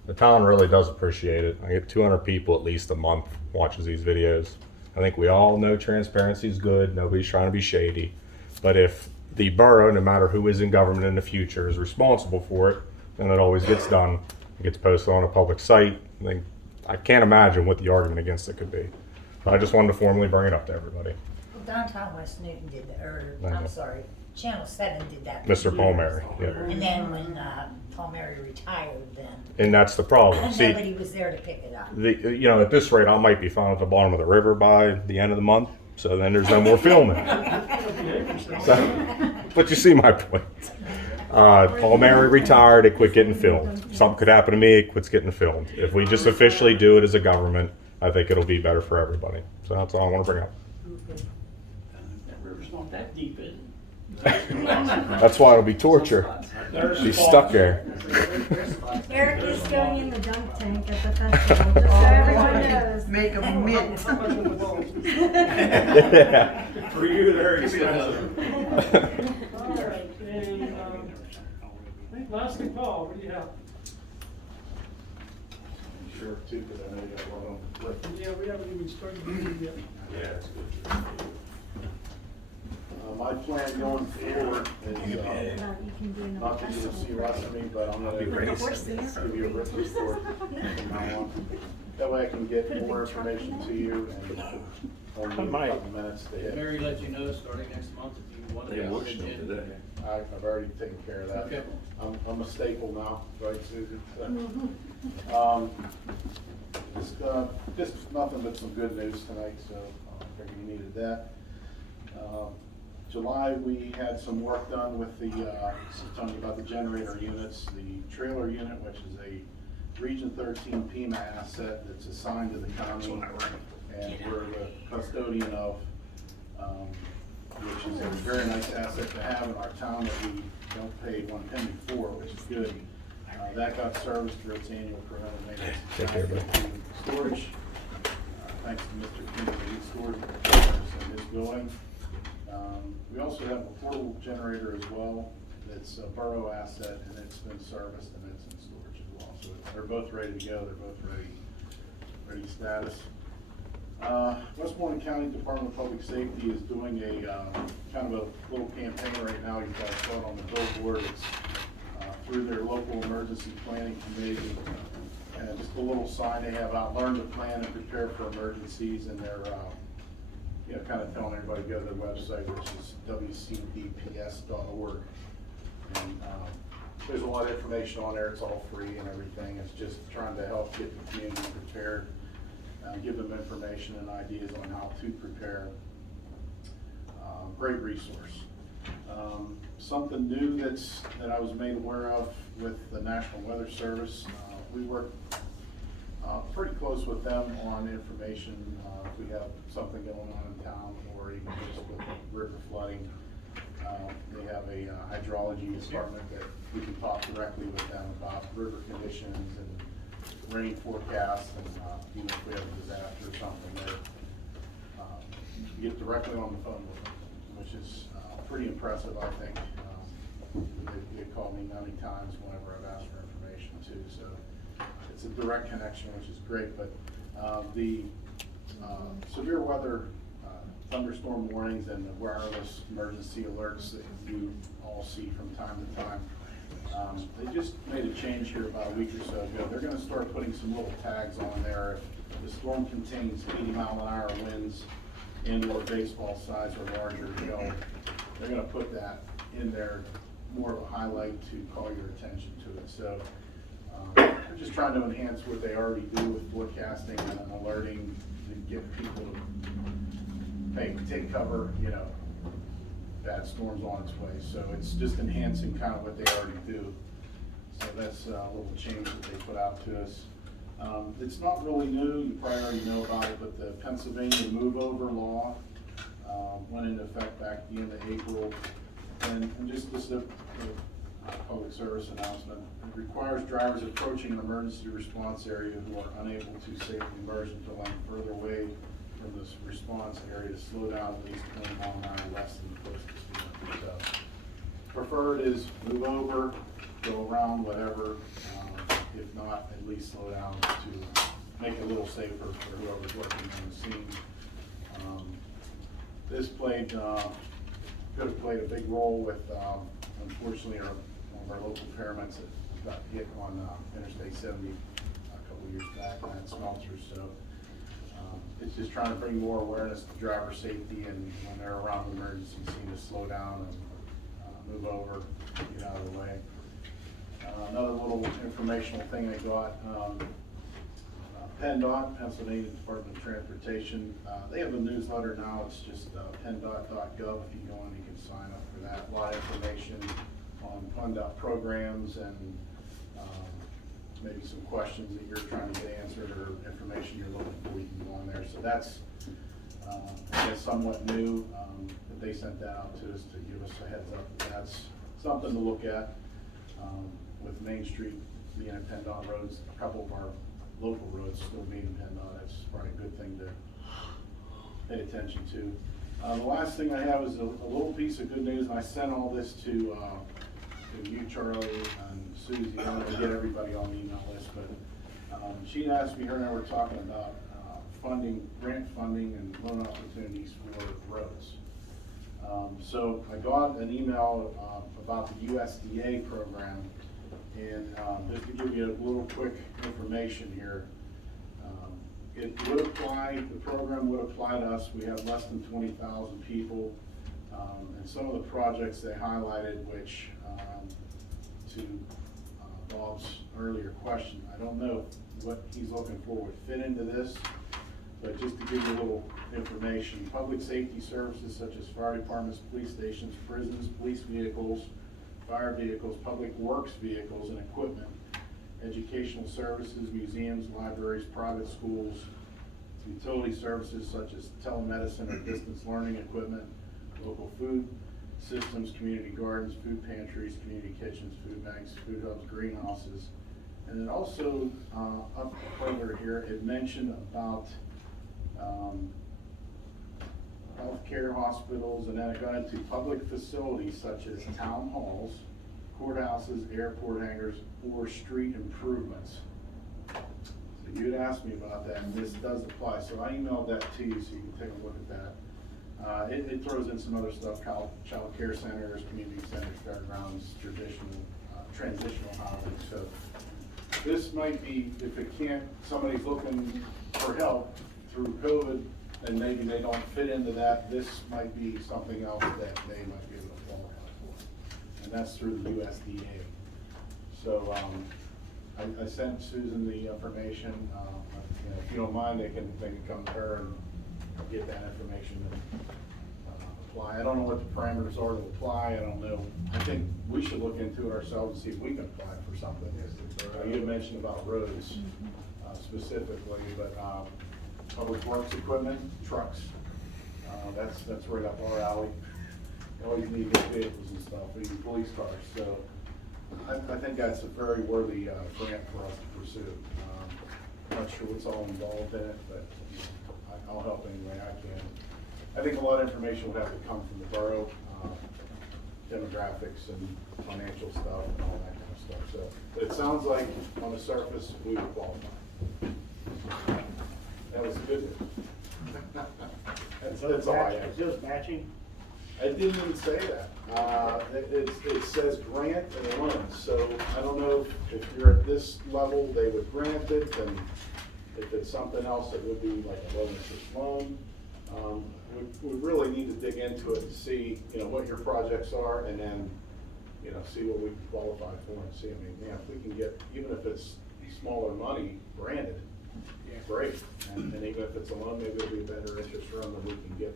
The town really does appreciate it. I get 200 people at least a month watches these videos. I think we all know transparency is good. Nobody's trying to be shady. But if the borough, no matter who is in government in the future, is responsible for it, then it always gets done. It gets posted on a public site. I can't imagine what the argument against it could be. But I just wanted to formally bring it up to everybody. Well, Downtown West Newton did that, or, I know. I'm sorry, Channel 7 did that. Mr. for Palmieri, years. yeah. And then when Palmieri retired, then And that's the problem. See, nobody was there to pick it up. at this rate, I might be found at the bottom of the river by the end of the month. So then there's no more filming. But you see my point. Palmieri retired, it quit getting filmed. Something could happen to me, it quits getting filmed. If we just officially do it as a government, I think it'll be better for everybody. So that's all I want to bring up. That river's not that deep, is it? That's why it'll be torture. She's stuck there. Eric is going in the dunk tank at the festival, just so everyone knows. Make a mint. For you, they're expensive. All right, and, I think lastly, Paul, what do you have? Sure, too, because I know you got one on. Yeah, we haven't even started the meeting yet. Yeah, it's good. My plan going forward is not that you'll see less of me, but I'm gonna give you a written report from now on. That way I can get more information to you and only a couple minutes to hit. Mary let you know starting next month if you want to. They watched them today. I've already taken care of that. Okay. I'm a staple now, right, Susan? Just nothing but some good news tonight, so I figured you needed that. July, we had some work done with the, telling you about the generator units, the trailer unit, which is a Region 13 PEMA asset that's assigned to the county, and we're the custodian of, which is a very nice asset to have in our town that we don't pay one penny for, which is good. That got serviced through its annual preventive maintenance. Take care, buddy. Storage. thanks to Mr. Kimberly, he's stored in his building. We also have a portable generator as well. It's a Borough asset, and it's been serviced and it's in storage as well. So they're both ready to go. They're both ready status. Westmoreland County Department of Public Safety is doing a kind of a little campaign right now. You guys saw it on the billboard. It's through their local emergency planning committee, and just a little sign they have out: learn to plan and prepare for emergencies. And they're kind of telling everybody to go to their website, which is wcdps.org. And there's a lot of information on there. It's all free and everything. It's just trying to help get the community prepared, give them information and ideas on how to prepare. Great resource. Something new that I was made aware of with the National Weather Service. We work pretty close with them on information. If we have something going on in town, or even just with river flooding, they have a hydrology department that we can talk directly with them about river conditions and rain forecasts, and even if we have a disaster or something, get directly on the phone with them, which is pretty impressive, I think. They called me many times whenever I've asked for information too, so it's a direct connection, which is great. But the severe weather thunderstorm warnings and the wireless emergency alerts that you all see from time to time, they just made a change here about a week or so ago. They're going to start putting some little tags on there. If the storm contains 80-mile-an-hour winds and/or baseball size or larger, they're going to put that in there, more of a highlight to call your attention to it. So they're just trying to enhance what they already do with forecasting and alerting to get people to, hey, take cover, bad storms on its way. So it's just enhancing kind of what they already do. So that's a little change that they put out to us. It's not really new, you probably already know about it, but the Pennsylvania move over law went into effect back at the end of April. And just a public service announcement: it requires drivers approaching an emergency response area who are unable to safely merge into lane further away from this response area to slow down at least 20 miles an hour less than the closest speed. So preferred is move over, go around, whatever. If not, at least slow down to make it a little safer for whoever's working on the scene. This could have played a big role with, unfortunately, one of our local paramedics that got hit on Interstate 70 a couple years back, and had smelters. So it's just trying to bring more awareness to driver safety, and when they're around the emergency scene, to slow down and move over, get out of the way. Another little informational thing I got, PennDOT, Pennsylvania Department of Transportation, they have a newsletter now. It's just PennDOT.gov. If you go on, you can sign up for that. A lot of information on PennDOT programs and maybe some questions that you're trying to get answered, or information you're looking for. You can go on there. So that's I guess somewhat new, but they sent that out to us to give us a heads up that that's something to look at. With Main Street being a PennDOT roads, a couple of our local roads still being PennDOT, that's probably a good thing to pay attention to. The last thing I have is a little piece of good news, and I sent all this to you, Charlie, and Susie. I don't want to get everybody on the email list, but she asked me, her and I were talking about grant funding and loan opportunities for roads. So I got an email about the USDA program, and just to give you a little quick information here, it would apply, the program would apply to us. We have less than 20,000 people, and some of the projects they highlighted, which to Bob's earlier question, I don't know what he's looking for would fit into this, but just to give you a little information: public safety services such as fire departments, police stations, prisons, police vehicles, fire vehicles, public works vehicles and equipment, educational services, museums, libraries, private schools, utility services such as telemedicine or distance learning equipment, local food systems, community gardens, food pantries, community kitchens, food banks, food hubs, greenhouses. And then also up further here, it mentioned about Healthcare, hospitals, and then a guide to public facilities such as town halls, courthouses, airport hangars, or street improvements. So you had asked me about that, and this does apply, so I emailed that to you so you can take a look at that. It throws in some other stuff, child care centers, community centers, fairgrounds, transitional housing, so this might be, if it can't, somebody's looking for help through COVID, and maybe they don't fit into that, this might be something else that they might be able to qualify for. And that's through the USDA. So I sent Susan the information. If you don't mind, they can come to her and get that information and apply. I don't know what the parameters are to apply. I don't know. I think we should look into it ourselves and see if we can apply for something. You had mentioned about roads specifically, but public works equipment, trucks, that's right up our alley. You always need good vehicles and stuff, we need police cars, so I think that's a very worthy grant for us to pursue. I'm not sure what's all involved in it, but I'll help any way I can. I think a lot of information would have to come from the borough, demographics and financial stuff and all that kind of stuff. So, but it sounds like on the surface we would qualify. That was good. That's all I have. Is this matching? I didn't even say that. It says grant and loan, so I don't know if you're at this level, they would grant it, and if it's something else, it would be like a low interest loan. We really need to dig into it and see, what your projects are, and then, see what we can qualify for and see. I mean, if we can get, even if it's smaller money, granted, great. And even if it's a loan, maybe it'll be a better interest rate than we can get,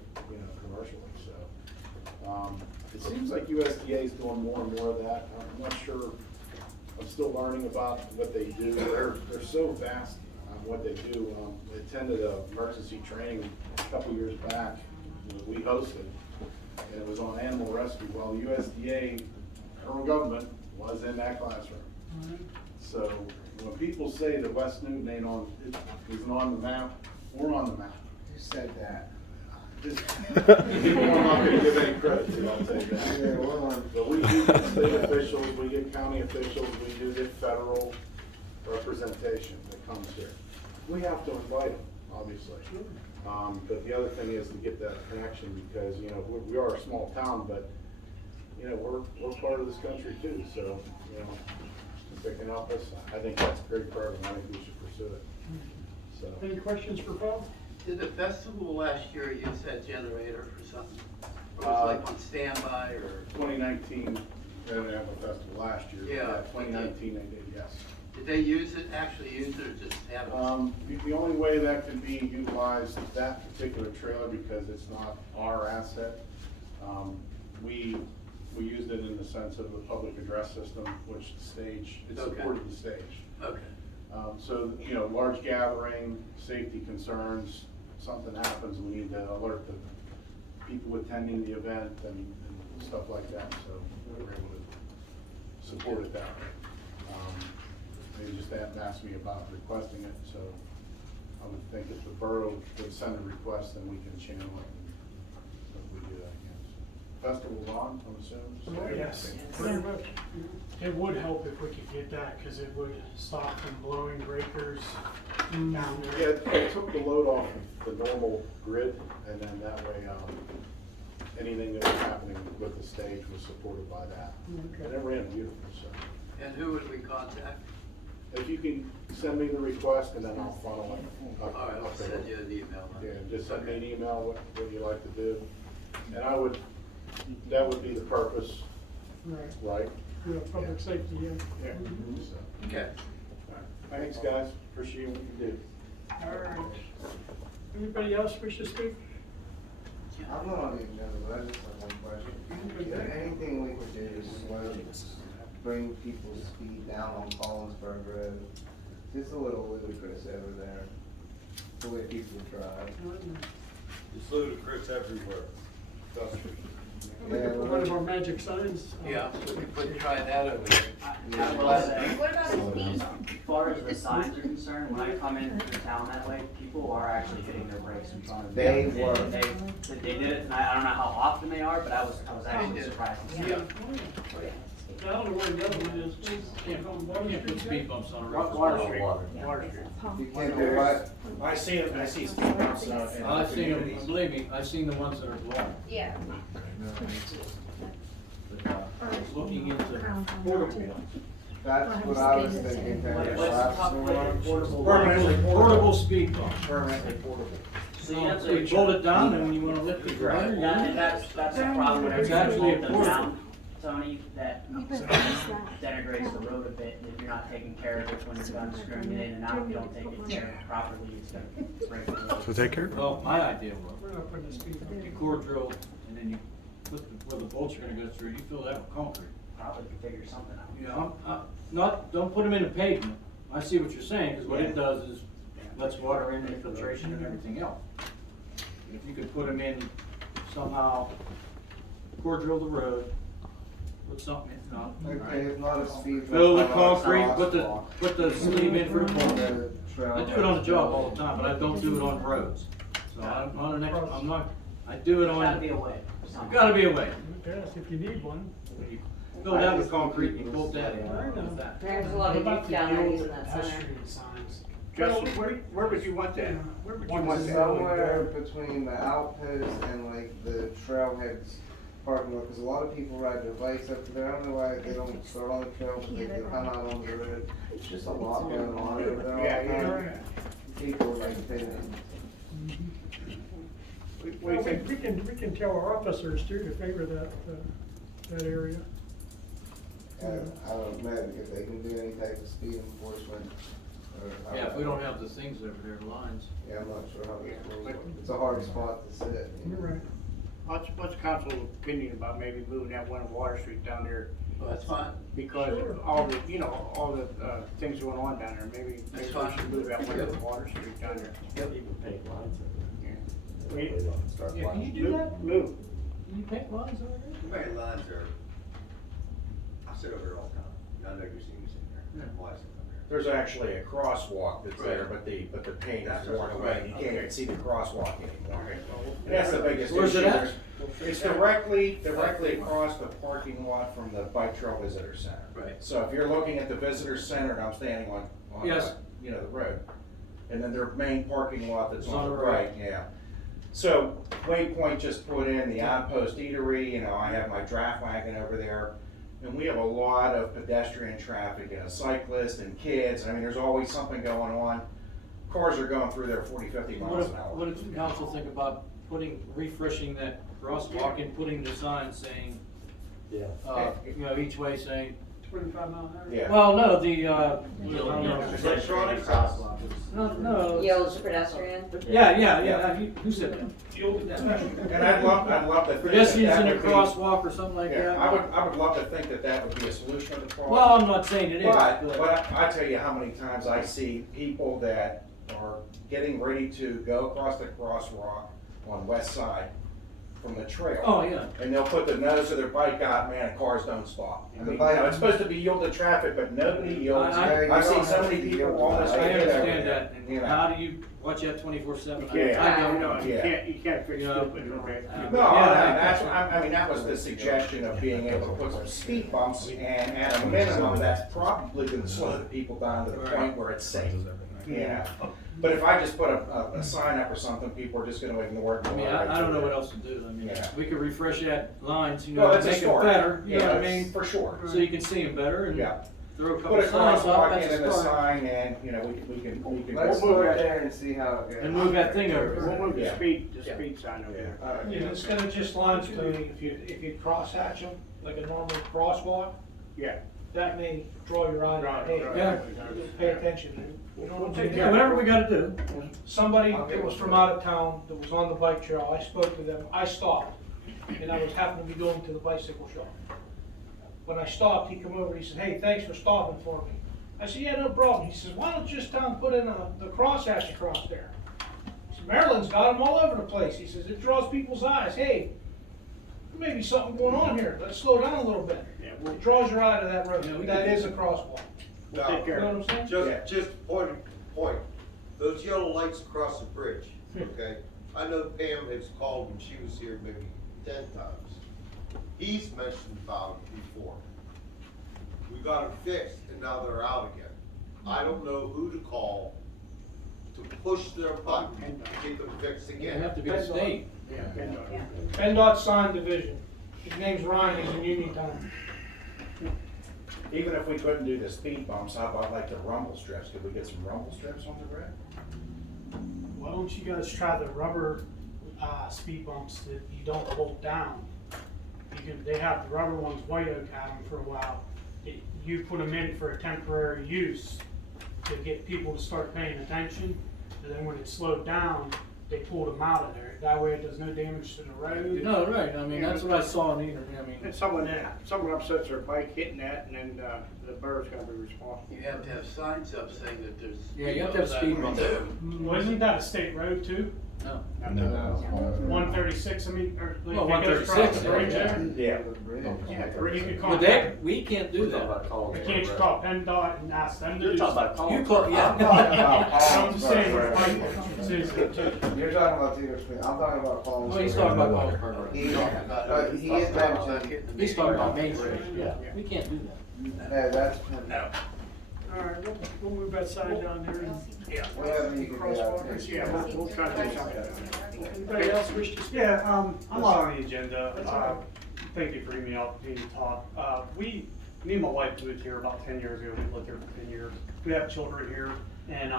commercially. So it seems like USDA is doing more and more of that. I'm not sure. I'm still learning about what they do. They're so vast on what they do. I attended an emergency training a couple years back that we hosted, and it was on animal rescue. While the USDA, federal government, was in that classroom. So when people say that West Newton isn't on the map, we're on the map. Who said that? People are not going to give any credit to, I'll tell you that. Yeah, we're on. But we do get state officials, we get county officials, we do get federal representation that comes here. We have to invite them, obviously. But the other thing is to get that connection because, we are a small town, but, we're part of this country too. So, if they can help us, I think that's a great program. I think we should pursue it. So. Any questions for Bob? Did the festival last year use that generator for something? Or was it like on standby or? 2019, they didn't have a festival last year. Yeah. 2019 they did, yes. Did they actually use it, or just have it? The only way that could be utilized, that particular trailer, because it's not our asset, we used it in the sense of the public address system, which the stage, it supported the stage. Okay. So, large gathering, safety concerns, something happens, we need to alert the people attending the event and stuff like that, so we were able to support it that way. They just asked me about requesting it, so I would think if the borough would send a request, then we can channel it and hopefully do that again. Festival's on, I'm assuming? Yes. Very much. It would help if we could get that, because it would stop from blowing breakers down there. Yeah, it took the load off of the normal grid, and then that way, anything that was happening with the stage was supported by that. Okay. And it ran beautiful, so. And who would we contact? If you can send me the request, and then I'll funnel it. All right, I'll send you an email. Yeah, just send me an email, what you like to do. And that would be the purpose, right? Yeah, public safety, yeah. Yeah. Okay. All right. Thanks, guys. Appreciate what you do. All right. Anybody else wish to speak? I'm not on the agenda, but I just have one question. Is there anything we could do to bring people's speed down on Collinsburg Road? It's a little ludicrous over there, the way people drive. It's ludicrous everywhere. One of our magic signs. Yeah, we could try that over there. I will say, What about a speed? as far as the signs are concerned, when I come into town that way, people are actually hitting their brakes in front of me. They were. They did it tonight. I don't know how often they are, but I was actually surprised to see it. I don't know where the other one is. Can't put speed bumps on a road. Water Street. Water Street. You can't do what? I see speed bumps in I've seen them, communities. believe me, I've seen the ones that are blown. Yeah. Looking into portable ones. That's what I was thinking. Portable speed bumps. Permanently portable. So you have So you to. pull it down and when you wanna lift it right. That's the problem whenever It's you actually pull them important. down, Tony, that denigrates the road a bit, and if you're not taking care of it when you're done screwing it in and out, if you don't take it care of properly, it's gonna break the road. So take care. Well, my idea We're was, not putting a speed bump. you core drill and then you put where the bolts are gonna go through, you fill that with concrete. Probably could figure something out. You know, don't put them in the pavement. I see what you're saying, because what it does is lets water in, infiltration and everything else. And if you could put them in somehow, core drill the road, put something in, no. Okay, if not a speed. Fill the bump, how about a concrete, crosswalk? put the sleeve in for the pole. The trail I do it on the job all the time, but I don't do it on roads. So I'm not an expert, I do it There's gotta on, be a way. there's gotta be a way. Yes, if you need one. You fill that with concrete and you bolt that in. With that. There's a lot of youth down there using that pedestrian signs. Justin, where would you want that? Where would One you was want Somewhere between the outpost and like the trailheads parking lot, because a lot of people ride their bikes up there. I don't know why they don't start on the trail, but they come out on the road. It's just a lot going on over there all the time. People like paying. Well, we can tell our officers too to favor that area. I don't know if they can do any type of speed enforcement. or Yeah, if we don't have the things over there, lines. Yeah, I'm not sure how it's works. It's a hard spot to sit. you know. You're right. What's council's opinion about maybe moving that one on Water Street down there? Well, that's fine. Because of all the, all the, things going on down there, maybe we should move that one on Water Street down there. Even paint lines. Yeah, can you do that? Move. Can you paint lines over there? Paint lines are, I sit over there all the time. I know you've seen me sitting there. Why I sit over there. There's actually a crosswalk that's there, but the paint is worn away. You can't even see the crosswalk anymore. And that's the biggest issue. Where's it at? It's directly across the parking lot from the Bike Trail Visitor Center. Right. So if you're looking at the Visitor Center and I'm standing on Yes. the road, and then their main parking lot that's It's on the right, yeah. So Waypoint just put in the Outpost Eatery, I have my draft wagon over there. And we have a lot of pedestrian traffic and cyclists and kids. I mean, there's always something going on. Cars are going through there 40, 50 miles an hour. What does the council think about refreshing that crosswalk and putting the sign saying, each way saying, 25 mile an hour. Yeah. well, no, the, Electronic crosswalk. no. Yields pedestrian. Yeah, who said that? And I'd love to think Pedestrians that in a would be- crosswalk or something like Yeah, that? I would love to think that would be a solution to the problem. Well, I'm not saying it is, But I tell you how many times I see people that are getting ready to go across the crosswalk on West Side from the trail. Oh, yeah. And they'll put the nose of their bike out, man, cars don't stop. I mean, it's supposed to be yield to traffic, but nobody yields. I've seen so many people almost. I understand that, and how do you watch that 24/7? You Yeah. can't fix stupid, okay? That was the suggestion of being able to put some speed bumps, and at a minimum, that's probably gonna slow the people down to the point where it's safe. Yeah, but if I just put a sign up or something, people are just gonna ignore it. I mean, I don't know what else to do. I mean, Yeah. we could refresh that lines, Well, it's a make it start. better, you know what I Yeah, mean? for sure. So you can see them better and Yeah. throw a couple Put a signs up, crosswalk that's in and a a start. sign, and, we can. Let's we'll move start it. there and see how it goes. And move that thing over. We'll move the Yeah. speed sign over there. Instead of just lines, Tony, if you cross hatch them like a normal crosswalk, Yeah. that may draw your eye. Hey, Yeah. pay attention. You know what I'm saying? Yeah, whatever we gotta do. Somebody that was from out of town that was on the bike trail, I spoke to them, I stopped, and I was happened to be going to the bicycle shop. When I stopped, he come over, he said, hey, thanks for stopping for me. I said, yeah, no problem. He says, why don't you just put in the crosshatch across there? He said, Maryland's got them all over the place. He says, it draws people's eyes. Hey, maybe something going on here, let's slow down a little bit. It draws your eye to that road, that is a crosswalk. Now, You know what I'm saying? Just point, those yellow lights across the bridge, okay? I know Pam has called when she was here maybe 10 times. He's mentioned about it before. We got them fixed and now they're out again. I don't know who to call to push their button to get them fixed again. You have to be the state. PennDOT sign division. His name's Ryan, he's in Uniontown. Even if we couldn't do the speed bumps, how about like the rumble strips? Could we get some rumble strips on the road? Why don't you guys try the rubber, speed bumps that you don't bolt down? They have the rubber ones, White Oak had them for a while. You put them in for a temporary use to get people to start paying attention, and then when it slowed down, they pulled them out of there. That way it does no damage to the road. No, right, I mean, that's what I saw in either, I mean. And someone upsets their bike hitting that, and then, the borough's gonna be responsible. You have to have signs up saying that there's. Yeah, you have to have speed bumps. Well, isn't that a state road too? No. 136, I mean, or. Well, like, it goes across 136, the bridge there? Yeah. You could call But that. we can't do that. But can't you call PennDOT and ask them to do You're talking about something? You call, yeah. I'm just saying, with bike lanes, it's easy too. You're talking about Cedar Springs, I'm talking about Collins. Well, he's talking about Collinsburg. He had mentioned. He's talking about Main Street, yeah. We can't do that. No, that's. All right, we'll move that sign down there. Yeah. Whatever you can do out there. Yeah, we'll try to do something. Anybody else wish to speak? Yeah, I'm not on the agenda. Thank you for giving me the opportunity to talk. Me and my wife moved here about 10 years ago. We lived here for 10 years. We have children here, and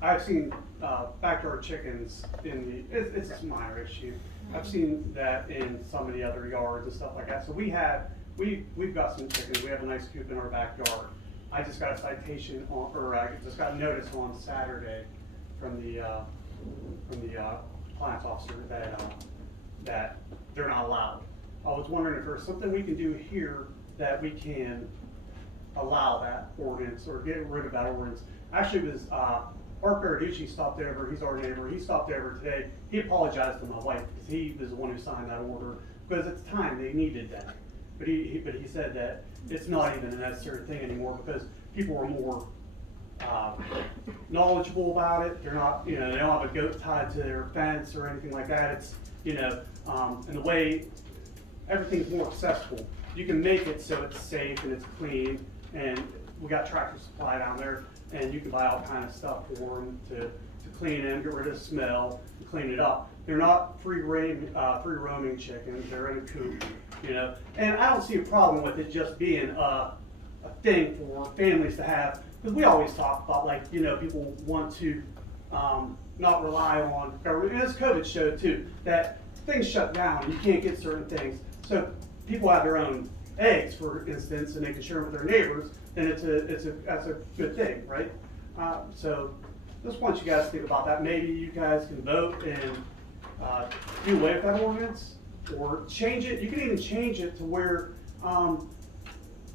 I've seen backyard chickens in the, it's a minor issue. I've seen that in some of the other yards and stuff like that. So we've got some chickens. We have a nice coop in our backyard. I just got a citation on, or I just got a notice on Saturday from the compliance officer that they're not allowed. I was wondering if there's something we can do here that we can allow that ordinance or get rid of that ordinance. Actually, it was Art Baraducci stopped over. He's our neighbor. He stopped over today. He apologized to my wife because he was the one who signed that order because at the time they needed that. But he said that it's not even a necessary thing anymore because people are more knowledgeable about it. They're not, they don't have a goat tied to their fence or anything like that. It's, and the way everything's more accessible. You can make it so it's safe and it's clean, and we got Tractor Supply down there, and you can buy all kind of stuff for them to clean them, get rid of the smell, and clean it up. They're not free roaming chickens. They're in a coop, And I don't see a problem with it just being a thing for families to have, because we always talk about people want to not rely on government. And this COVID showed too that things shut down and you can't get certain things. So people have their own eggs, for instance, and they can share with their neighbors. Then that's a good thing, right? So just want you guys to think about that. Maybe you guys can vote and do away with that ordinance or change it. You can even change it to where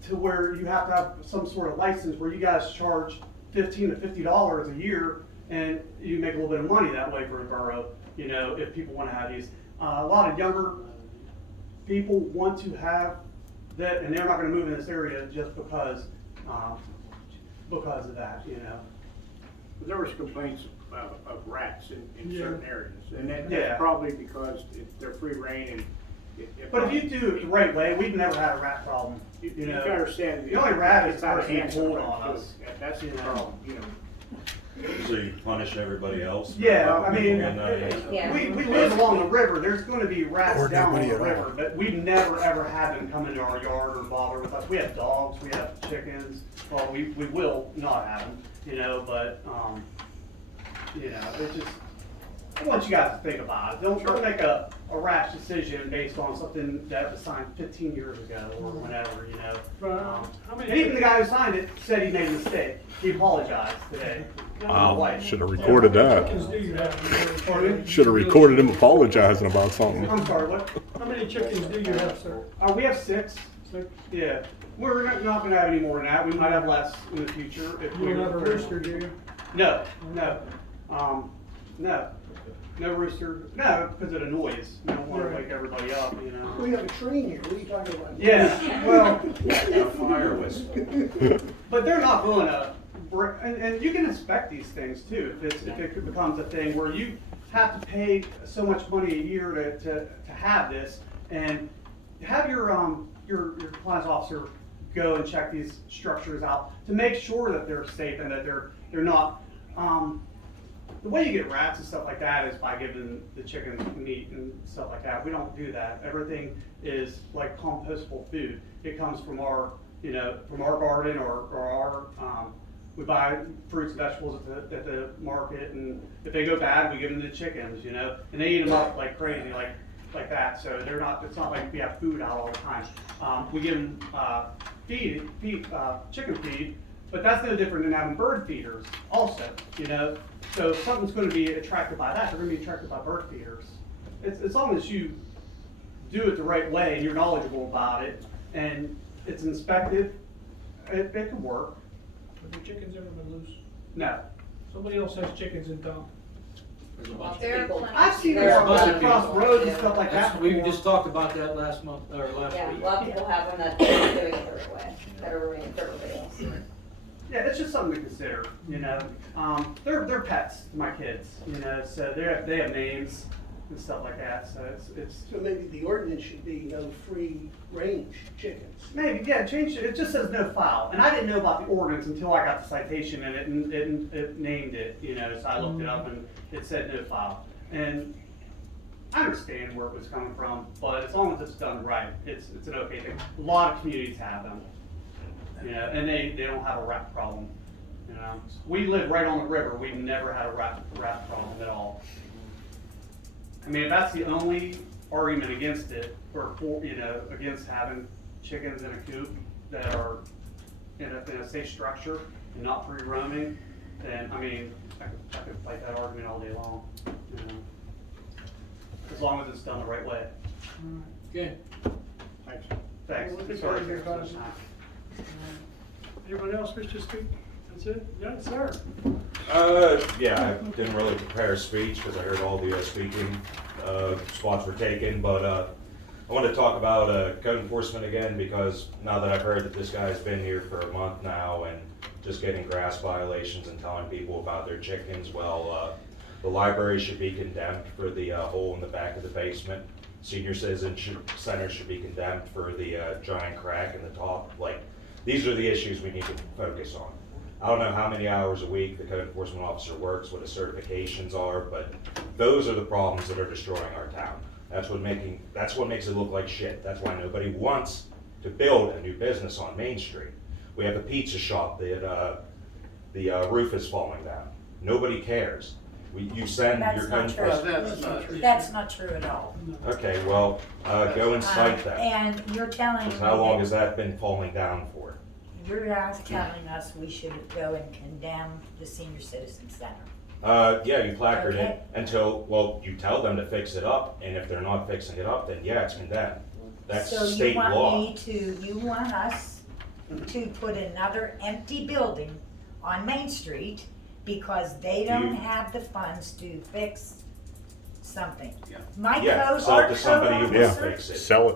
you have to have some sort of license where you guys charge $15 to $50 a year, and you make a little bit of money that way for the borough. If people want to have these, a lot of younger people want to have that, and they're not going to move in this area just because of that. There was complaints of rats in Yeah. certain areas, and that's Yeah. probably because they're free reign and. But if you do it the right way, we've never had a rat problem. You can understand. The only rat is it's out of person hand pulled sometimes, on too. us. That's the problem, So you punish everybody else? Yeah, I mean, Yeah. we live along the river. There's going to be rats Or down on nobody the at all. river, but we've never ever had them come into our yard or bother with us. We have dogs, we have chickens. Well, we will not have them, but it's just. I want you guys to think about it. Don't make a rash decision based on something that was signed 15 years ago or whenever, And even the guy who signed it said he made a mistake. He apologized today. Wow, should have recorded Chickens that. do you have? Should have recorded him apologizing about something. I'm sorry, what? How many chickens do you have, sir? We have 6. Yeah. We're not gonna have any more than that. We might have less in the future. If You we don't have a rooster, do you? No. No. No rooster, no, because it annoys. You don't want to wake everybody up, you know. We have a train here, what are you talking about? Yeah, well, A fire whistle. but they're not going to, and you can inspect these things too, if it becomes a thing where you have to pay so much money a year to have this, and have your compliance officer go and check these structures out to make sure that they're safe and that they're not, the way you get rats and stuff like that is by giving the chickens meat and stuff like that. We don't do that. Everything is like compostable food. It comes from our, from our garden or our, we buy fruits and vegetables at the market, and if they go bad, we give them to the chickens, and they eat them up like crazy, like that. So they're not. It's not like we have food out all the time. We give them chicken feed, but that's no different than having bird feeders also, So if something's going to be attracted by that, they're going to be attracted by bird feeders. It's as long as you do it the right way and you're knowledgeable about it and it's inspected, it can work. Have your chickens ever been loose? No. Somebody else has chickens in town. I've seen it across roads and stuff like that. We just talked about that last month, or last Yeah, week. a lot of people have them that are doing it the right way, that are ruining for everybody else. Yeah, it's just something to consider, They're pets, my kids, so they have names and stuff like that, so it's. So maybe the ordinance should be no free range chickens. Maybe, yeah, change it. It just says no foul, and I didn't know about the ordinance until I got the citation and it named it, so I looked it up and it said no foul. And I understand where it was coming from, but as long as it's done right, it's an okay thing. A lot of communities have them, and they don't have a rat problem. We live right on the river. We've never had a rat problem at all. I mean, if that's the only argument against it, or for, against having chickens in a coop that are in a safe structure and not free roaming, then I mean, I could fight that argument all day long. As long as it's done the right way. Okay. Thanks. Thanks. Well, Sorry. thank you. Anyone else wish to speak? That's it? Yeah, sir. Yeah, I didn't really prepare a speech because I heard all the speaking spots were taken, but I want to talk about code enforcement again because now that I've heard that this guy's been here for a month now and just getting grass violations and telling people about their chickens, well, the library should be condemned for the hole in the back of the basement. Senior Citizen Center should be condemned for the giant crack in the top. Like, these are the issues we need to focus on. I don't know how many hours a week the code enforcement officer works, what his certifications are, but those are the problems that are destroying our town. That's what makes it look like shit. That's why nobody wants to build a new business on Main Street. We have a pizza shop that the roof is falling down. Nobody cares. You send your code enforcement. That's not true at all. Okay, well, go and cite that. And you're telling me. How long has that been falling down for? You're telling us we should go and condemn the Senior Citizen Center. Yeah, you placard Okay. it until, well, you tell them to fix it up, and if they're not fixing it up, then yeah, it's condemned. That's state law. So you want us to put another empty building on Main Street because they don't have the funds to fix something? Yeah, sell it to somebody who will fix it. Sell it.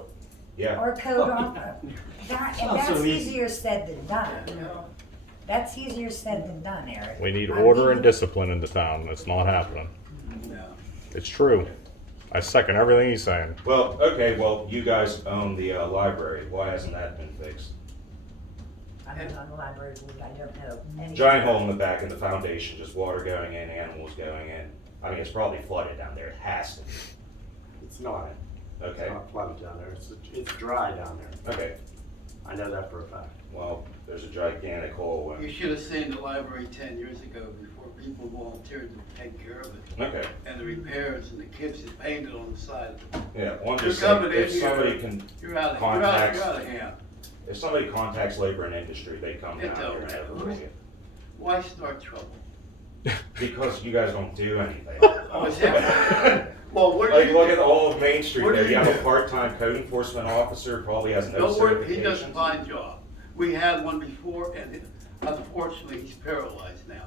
Yeah. Or code officer. And that's so easy. easier said than done. That's easier said than done, Eric. We need order and discipline in the town. It's not happening. It's true. I second everything he's saying. Well, okay, well, you guys own the library. Why hasn't that been fixed? I'm not on the library board, I don't know. anything. Giant hole in the back of the foundation, just water going in, animals going in. I mean, it's probably flooded down there. It has to be. It's not. Okay. It's not flooded down there. It's dry down there. Okay. I know that for a fact. Well, there's a gigantic hole. You should have seen the library 10 years ago before people volunteered to take care of it. Okay. And the repairs and the kids that painted on the side. Yeah, one You're just coming if in somebody here, can you're out contact, of hand. if somebody contacts labor and industry, they come It down don't here and have it matter. for you. Why start trouble? Because you guys don't do anything. Well, where do Like, you- look at all of Main Street where do there. You you have do? a part-time code enforcement officer, probably has no No work, he does a certifications. fine job. We had one before, and unfortunately, he's paralyzed now.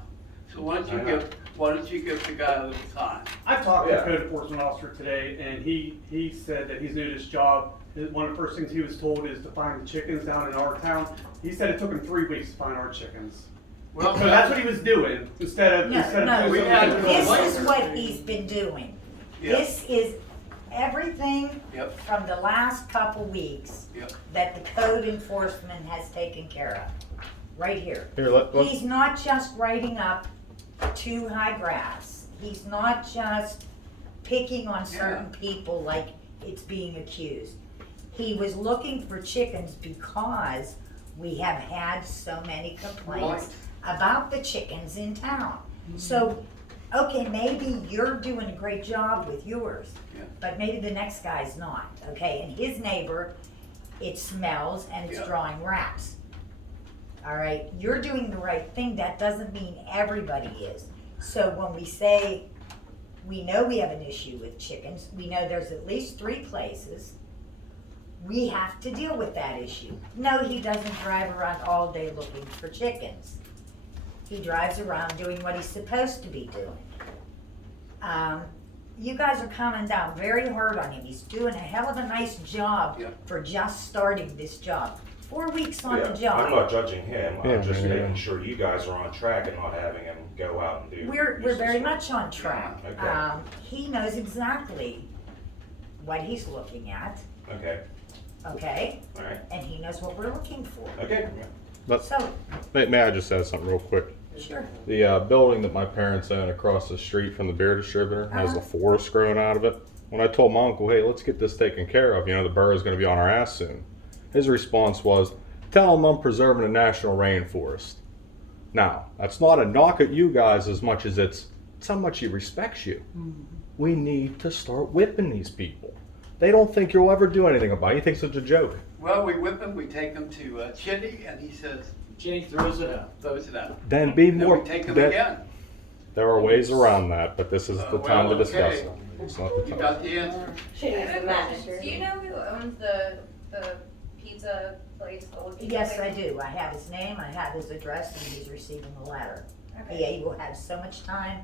So why don't you give the guy a little time? I talked to the code enforcement officer today, and he said that he's new to his job. One of the first things he was told is to find the chickens down in our town. He said it took him 3 weeks to find our chickens. Well, so that's what he was doing instead of No, doing this something is what he's been doing. Yeah. This is everything Yep. from the last couple weeks Yep. that the code enforcement has taken care of, right here. Here, He's not just writing up too high grass. He's not just picking on certain people like it's being accused. He was looking for chickens because we have had so many complaints about the chickens in town. So, okay, maybe you're doing a great job with yours, but maybe the next guy's not, okay? And his neighbor, it smells and it's drawing rats. All right, you're doing the right thing. That doesn't mean everybody is. So when we say, we know we have an issue with chickens, we know there's at least 3 places, we have to deal with that issue. No, he doesn't drive around all day looking for chickens. He drives around doing what he's supposed to be doing. You guys are coming down very hard on him. He's doing a hell of a nice job for just starting this job. 4 weeks on the job. I'm not judging him. I'm Yeah, just yeah. making sure you guys are on track and not having him go out and do. We're very much on track. Okay. He knows exactly what he's looking at, Okay. okay? All right. And he knows what we're looking for. Okay. So, May I just add something real quick? sure. The building that my parents own across the street from the beer distributor has a forest growing out of it. When I told my uncle, hey, let's get this taken care of, the borough's going to be on our ass soon. His response was, tell him I'm preserving a national rainforest. Now, that's not a knock at you guys as much as it's how much he respects you. We need to start whipping these people. They don't think you'll ever do anything about it. He thinks it's a joke. Well, we whip him, we take him to Chinny, and he says. Chinny throws it out. Throws it out. Then be And then more. we take him that- again. There are ways around that, but this is the time to discuss okay. it. It's not the You time. got the answer. Master. Do you know who owns the pizza place? the old pizza Yes, place? I do. I have his name, I have his address, and he's receiving the letter. Okay. He will have so much time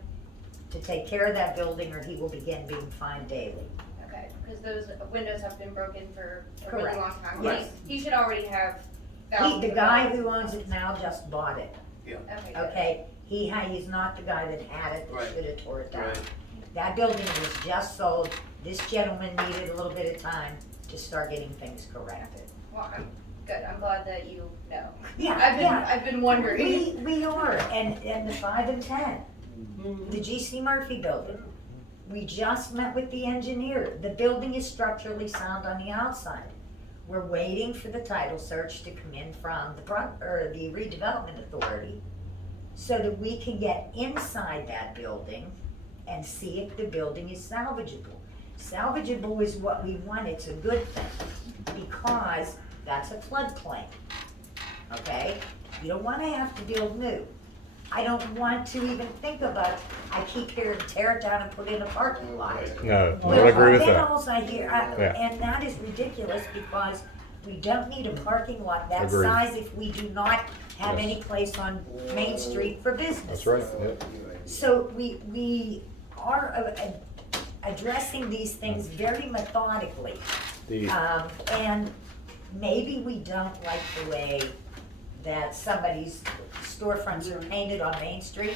to take care of that building or he will begin being fined daily. Okay, because those windows have been broken for a really Correct. long time. Yes. He should already have. The thousands guy of who dollars. owns it now just bought it. Yeah. Okay. good. Okay, he's not the guy that had it, that Right. should have tore it down. Right. That building was just sold, this gentleman needed a little bit of time to start getting things corrected. Well, I'm good. I'm glad that you know. Yeah, I've been wondering. We are, and the 5 and 10, the G.C. Murphy building. We just met with the engineer. The building is structurally sound on the outside. We're waiting for the title search to come in from the redevelopment authority so that we can get inside that building and see if the building is salvageable. Salvageable is what we want. It's a good thing because that's a floodplain. Okay? You don't want to have to build new. I don't want to even think about, I keep hearing tear it down and put in a parking lot. No, I don't agree with Then that. also I hear, Yeah. and that is ridiculous because we don't need a parking lot that Agreed. size if we do not have Yes. any place on Main Street for business. That's right. Yep. So we are addressing these things very methodically. And maybe we don't like the way that somebody's storefronts are painted on Main Street,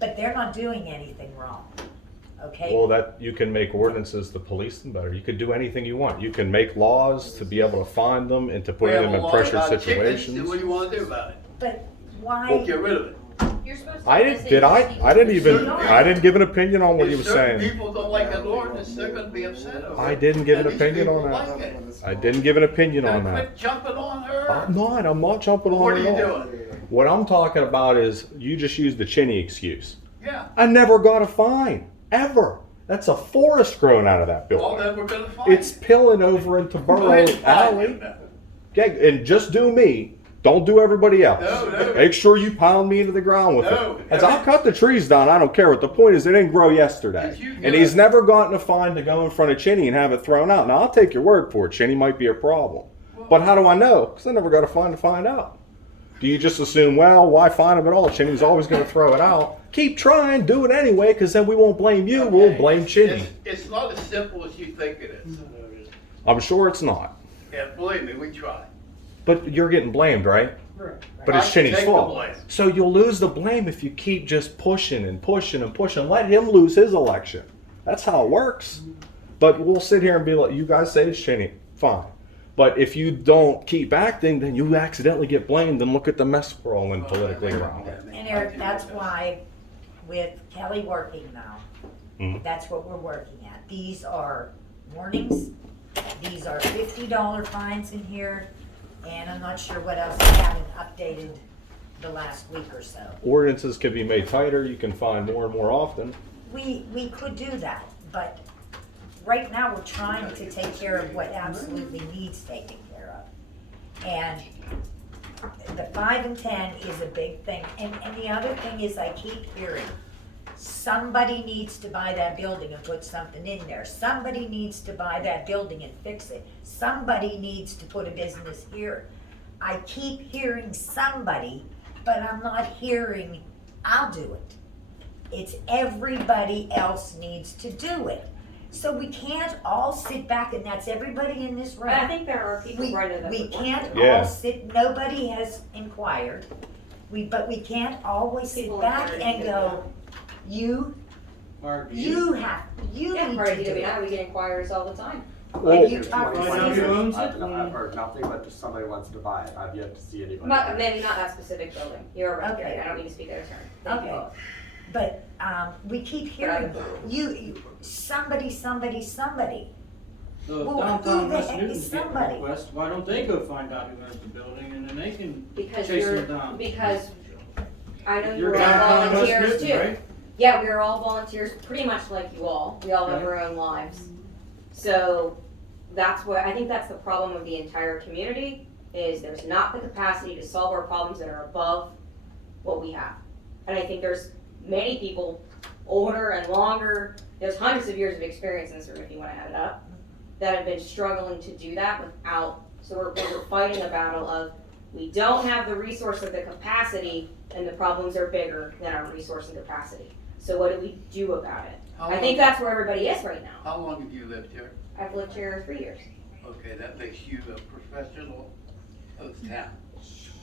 but they're not doing anything wrong, okay? Well, that you can make ordinances to police them better. You could do anything you want. You can make laws to be able to find them and to put them in pressure situations. What do you want to do about it? But why? Well, get rid of it. You're supposed to. I didn't give an opinion on what he was Certain saying. people don't like an ordinance, they're gonna be upset over it. I didn't give an And these opinion on people that. like it. I didn't give an opinion on Then that. quit jumping on her. I'm not jumping on What are it you at all. doing? What I'm talking about is you just used the Chinny excuse. Yeah. I never got a fine, ever. That's a forest growing out of that Well, building. then we're gonna find It's pilling over into Go Borough ahead and find Alley. him then. Yeah, and just do me. Don't do everybody else. No. Make sure you pound me into the ground with No. it. As I'll cut the trees down, I don't care. What the point is, they didn't grow yesterday. Did you And get he's it? never gotten a fine to go in front of Chinny and have it thrown out. Now, I'll take your word for it. Chinny might be a problem. But how do I know? Because I never got a fine to find out. Do you just assume, well, why fine him at all? Chinny's always going to throw it out. Keep trying, do it anyway, because then we won't blame you. We'll blame Chinny. It's not as simple as you think it is. I'm sure it's not. Yeah, believe me, we try. But you're getting blamed, right? Right. But it's I can Chinny's take the fault. blame. So you'll lose the blame if you keep just pushing and pushing and pushing. Let him lose his election. That's how it works. But we'll sit here and be like, you guys say it's Chinny. Fine. But if you don't keep acting, then you accidentally get blamed, and look at the mess we're all in politically around. And Eric, that's why with Kelly working now, that's what we're working at. These are warnings, these are $50 fines in here, and I'm not sure what else I haven't updated the last week or so. Ordinances can be made tighter. You can find more and more often. We could do that, but right now we're trying to take care of what absolutely needs taken care of. And the 5 and 10 is a big thing. And the other thing is, I keep hearing, somebody needs to buy that building and put something in there. Somebody needs to buy that building and fix it. Somebody needs to put a business here. I keep hearing somebody, but I'm not hearing, I'll do it. It's everybody else needs to do it. So we can't all sit back, and that's everybody in this room. I think there are people running that. We can't Yeah. all sit, nobody has inquired. But we can't always sit back and go, you have, you Yeah, need right, to do it. we get inquiries all the time. If you talk to Susan, I've heard nothing, but just somebody wants to buy it. I've yet to see anybody. Maybe not that specific building. You're right, Okay. I don't mean to speak out of turn. Thank you Okay. both. but we keep hearing, somebody. So if Well, downtown who the West heck Newton's is getting somebody? requests, why don't they go find out who owns the building and then they can Because chase them down? because I know You're you're all downtown West volunteers Newton, too. right? Yeah, we're all volunteers, pretty much like you all. We all have Okay. our own lives. So that's what, I think that's the problem with the entire community, is there's not the capacity to solve our problems that are above what we have. And I think there's many people, older and longer, there's hundreds of years of experience in this room if you wanna add it up, that have been struggling to do that without, so we're fighting a battle of, we don't have the resource or the capacity, and the problems are bigger than our resource and capacity. So what do we do about it? I think that's where everybody is right now. How long have you lived here? I've lived here 3 years. Okay, that makes you a professional of the town.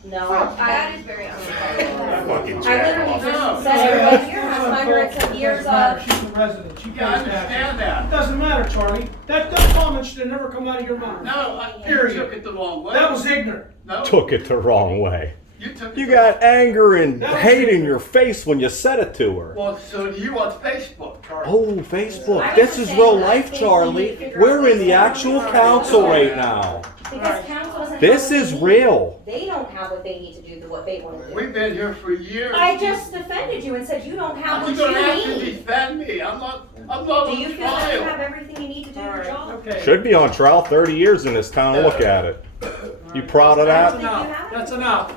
No, That is very unfair. I literally just said everybody here has hundreds of years of. She's a resident, she pays Yeah, I understand that. It doesn't matter, Charlie. That comment should have never come out of your mouth. No, you Period. took it the wrong way. That was ignorant. No, Took it the wrong way. you took it. You the got anger and hate in your face when you said it to her. Well, so do you on Facebook? Oh, Facebook. This is real life, Charlie. We're in the actual council right now. Because council doesn't. This have what is they need. real. They don't have what they need to do what they want to do. We've been here for years. I just defended you and said you don't have You what don't have you to need. defend me. I'm not Do on you feel like you have trial. everything you need to do your job? Okay. Should be on trial 30 years in this town. Look at it. You proud of That's I don't that? think you enough, have it. that's enough.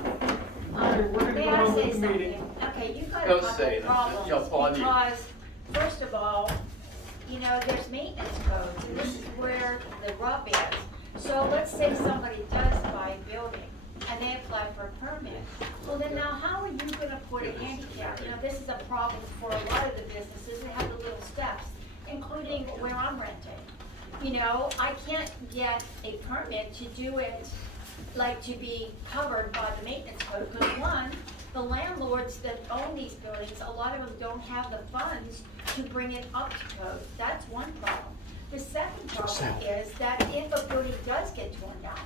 We're gonna May go I on say with the meeting. something? Okay, you've got a Don't couple say of it. problems, Jump on you. because, first of all, you know, there's maintenance codes, and this is where the rub is. So let's say somebody does buy a building, and they apply for a permit. Well, then now, how are you gonna put a handicap? You know, this is a problem for a lot of the businesses that have the little steps, including where I'm renting. You know, I can't get a permit to do it, like to be covered by the maintenance code, because one, the landlords that own these buildings, a lot of them don't have the funds to bring it up to code. That's one problem. The second problem is that if a building does get torn down,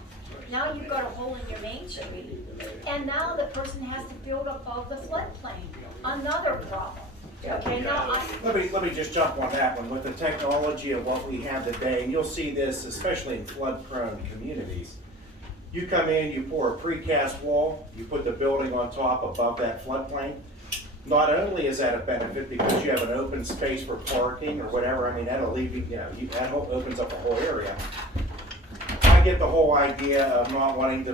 now you've got a hole in your main street, and now the person has to build above the floodplain. Another problem. Okay, now Let me just jump on that one. With the technology of what we have today, and you'll see this especially in flood-prone communities. You come in, you pour a precast wall, you put the building on top above that floodplain. Not only is that a benefit because you have an open space for parking or whatever, I mean, that'll leave you, that opens up a whole area. I get the whole idea of not wanting to,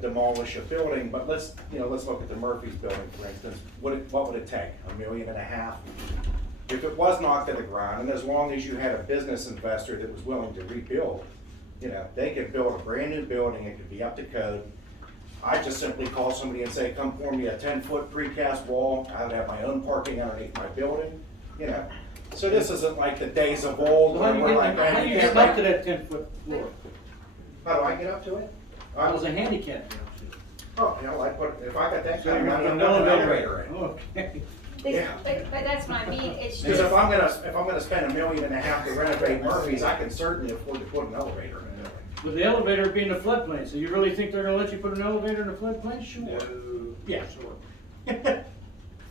demolish a building, but let's look at the Murphy's building, for instance. What would it take? $1.5 million? If it was knocked to the ground, and as long as you had a business investor that was willing to rebuild, they could build a brand new building, it could be up to code. I just simply call somebody and say, come pour me a 10-foot precast wall. I'd have my own parking underneath my building, you know. So this isn't like the days of old So how where do we're you like, get, how do you "Man, get up to that 10-foot floor? how do I get up to it? How does a handicap? Oh, you know, like, if I got that So kind you're of gonna money, put I'm an gonna put an elevator elevator in. Okay. Yeah. But that's what I mean, it's Because just, if I'm gonna spend $1.5 million to renovate Murphy's, I can certainly afford to put an elevator in the building. With the elevator being a floodplain, so you really think they're gonna let you put an elevator in a floodplain? Sure. Yeah, sure.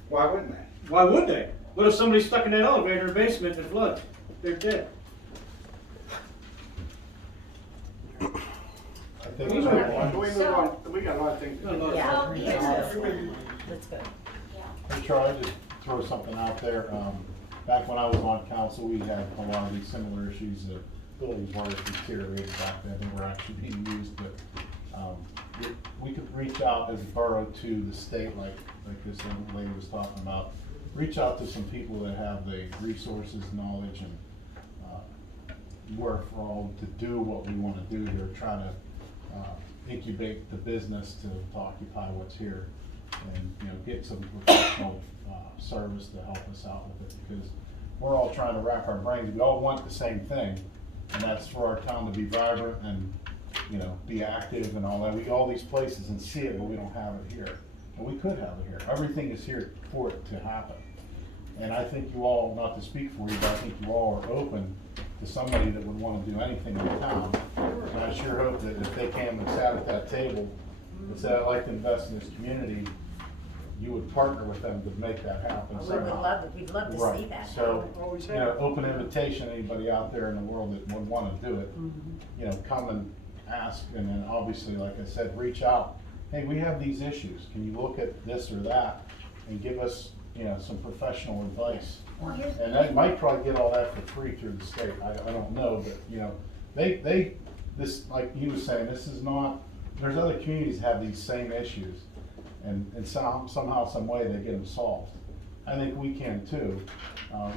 Why wouldn't they? Why would they? What if somebody's stuck in that elevator in the basement and it floods? They're dead. I think we move on. We move on. We got a lot of things to do. Let's go. Hey Charlie, just throw something out there. Back when I was on council, we had a lot of these similar issues. The buildings weren't deteriorated back then, they were actually being used, but we could reach out as a borough to the state, like this young lady was talking about. Reach out to some people that have the resources, knowledge, and wherewithal to do what we want to do here, try to incubate the business to occupy what's here, and get some professional service to help us out with it, because we're all trying to wrap our brains. We all want the same thing, and that's for our town to be vibrant and be active and all that. We go all these places and see it, but we don't have it here, and we could have it here. Everything is here for it to happen, and I think you all, not to speak for you, but I think you all are open to somebody that would want to do anything in town. And I sure hope that if they came and sat at that table and said, I'd like to invest in this community, you would partner with them to make that happen. We'd love to see Right. that. So, open invitation, anybody out there in the world that would want to do it, come and ask, and then obviously, like I said, reach out. Hey, we have these issues. Can you look at this or that and give us, some professional advice? And they might probably get all that for free through the state. I don't know, but this, like he was saying, this is not, there's other communities that have these same issues, and somehow, some way they get them solved. I think we can too.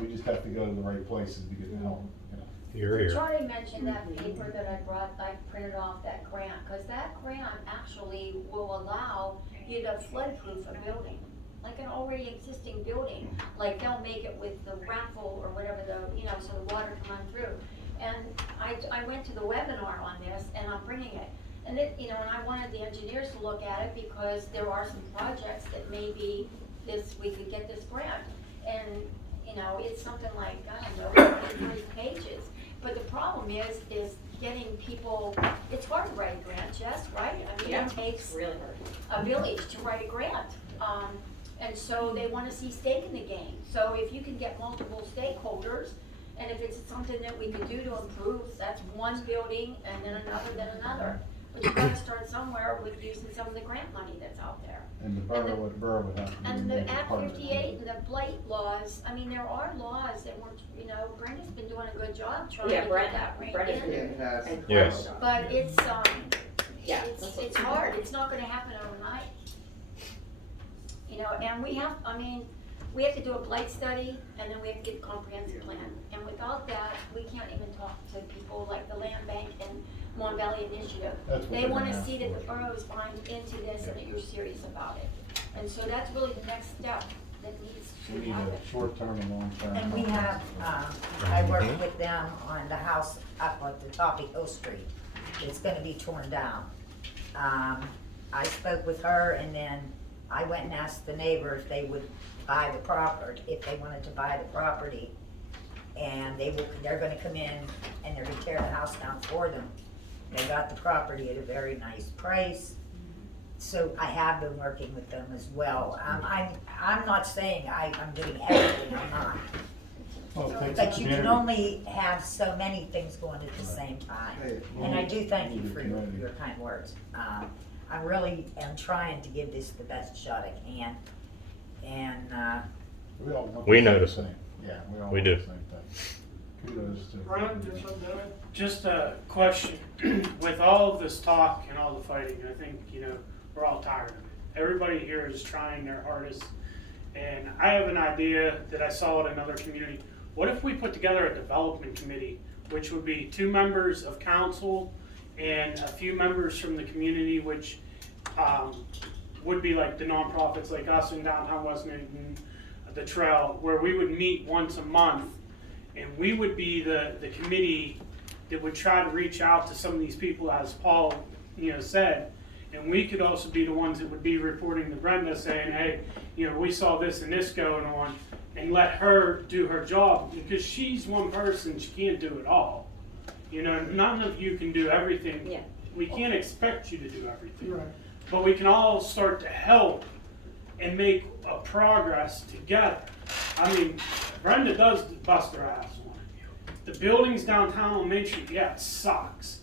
We just have to go to the right places to get the help. You're here. Charlie mentioned that paper that I printed off, that grant, because that grant actually will allow you to floodproof a building, like an already existing building. Like they'll make it with the raffle or whatever so the water can run through. And I went to the webinar on this, and I'm bringing it. And and I wanted the engineers to look at it, because there are some projects that maybe we could get this grant. And, it's something like, I don't know, 3 pages. But the problem is getting people, it's hard to write a grant, Jess, right? I mean, it takes really hard. a village to write a grant. And so they want to see stake in the game. So if you can get multiple stakeholders, and if it's something that we could do to improve, that's one building, and then another. But you've got to start somewhere with using some of the grant money that's out there. And the borough would have to be And a the major Act part of it. 58 and the blight laws, I mean, there are laws that weren't, Brenda's been doing a good job trying to get that reined in. Yes. But it's it's hard, it's not gonna happen overnight. And we have to do a blight study, and then we have to get a comprehensive plan. And without that, we can't even talk to people like the Land Bank and Mon Valley Initiative. They want to see that the borough is buying into this and that you're serious about it. And so that's really the next step that needs We to need happen. a short-term and long-term. And we have, I work with them on the house up at the top of Hill Street. It's gonna be torn down. I spoke with her, and then I went and asked the neighbor if they would buy the property, if they wanted to buy the property. And they're gonna come in and they're gonna tear the house down for them. They got the property at a very nice price. So I have been working with them as well. I'm not saying I'm doing everything, I'm not. But you can only have so many things going at the same time. And I do thank you for your kind words. I really am trying to give this the best shot I can. And We notice it. Yeah, we all We want do. the same thing. Kudos to. Brian, do something to add? Just a question. With all of this talk and all the fighting, I think, we're all tired of it. Everybody here is trying their hardest. And I have an idea that I saw in another community. What if we put together a development committee, which would be 2 members of council and a few members from the community, which would be like the nonprofits like us in downtown West Newton, the Trail, where we would meet once a month, and we would be the committee that would try to reach out to some of these people, as Paul, said, and we could also be the ones that would be reporting to Brenda saying, hey, we saw this and this going on, and let her do her job, because she's one person, she can't do it all. None of you can do everything. Yeah. We can't expect you to do everything. Right. But we can all start to help and make a progress together. I mean, Brenda does bust her ass on it. The buildings downtown on Main Street, yeah, it sucks.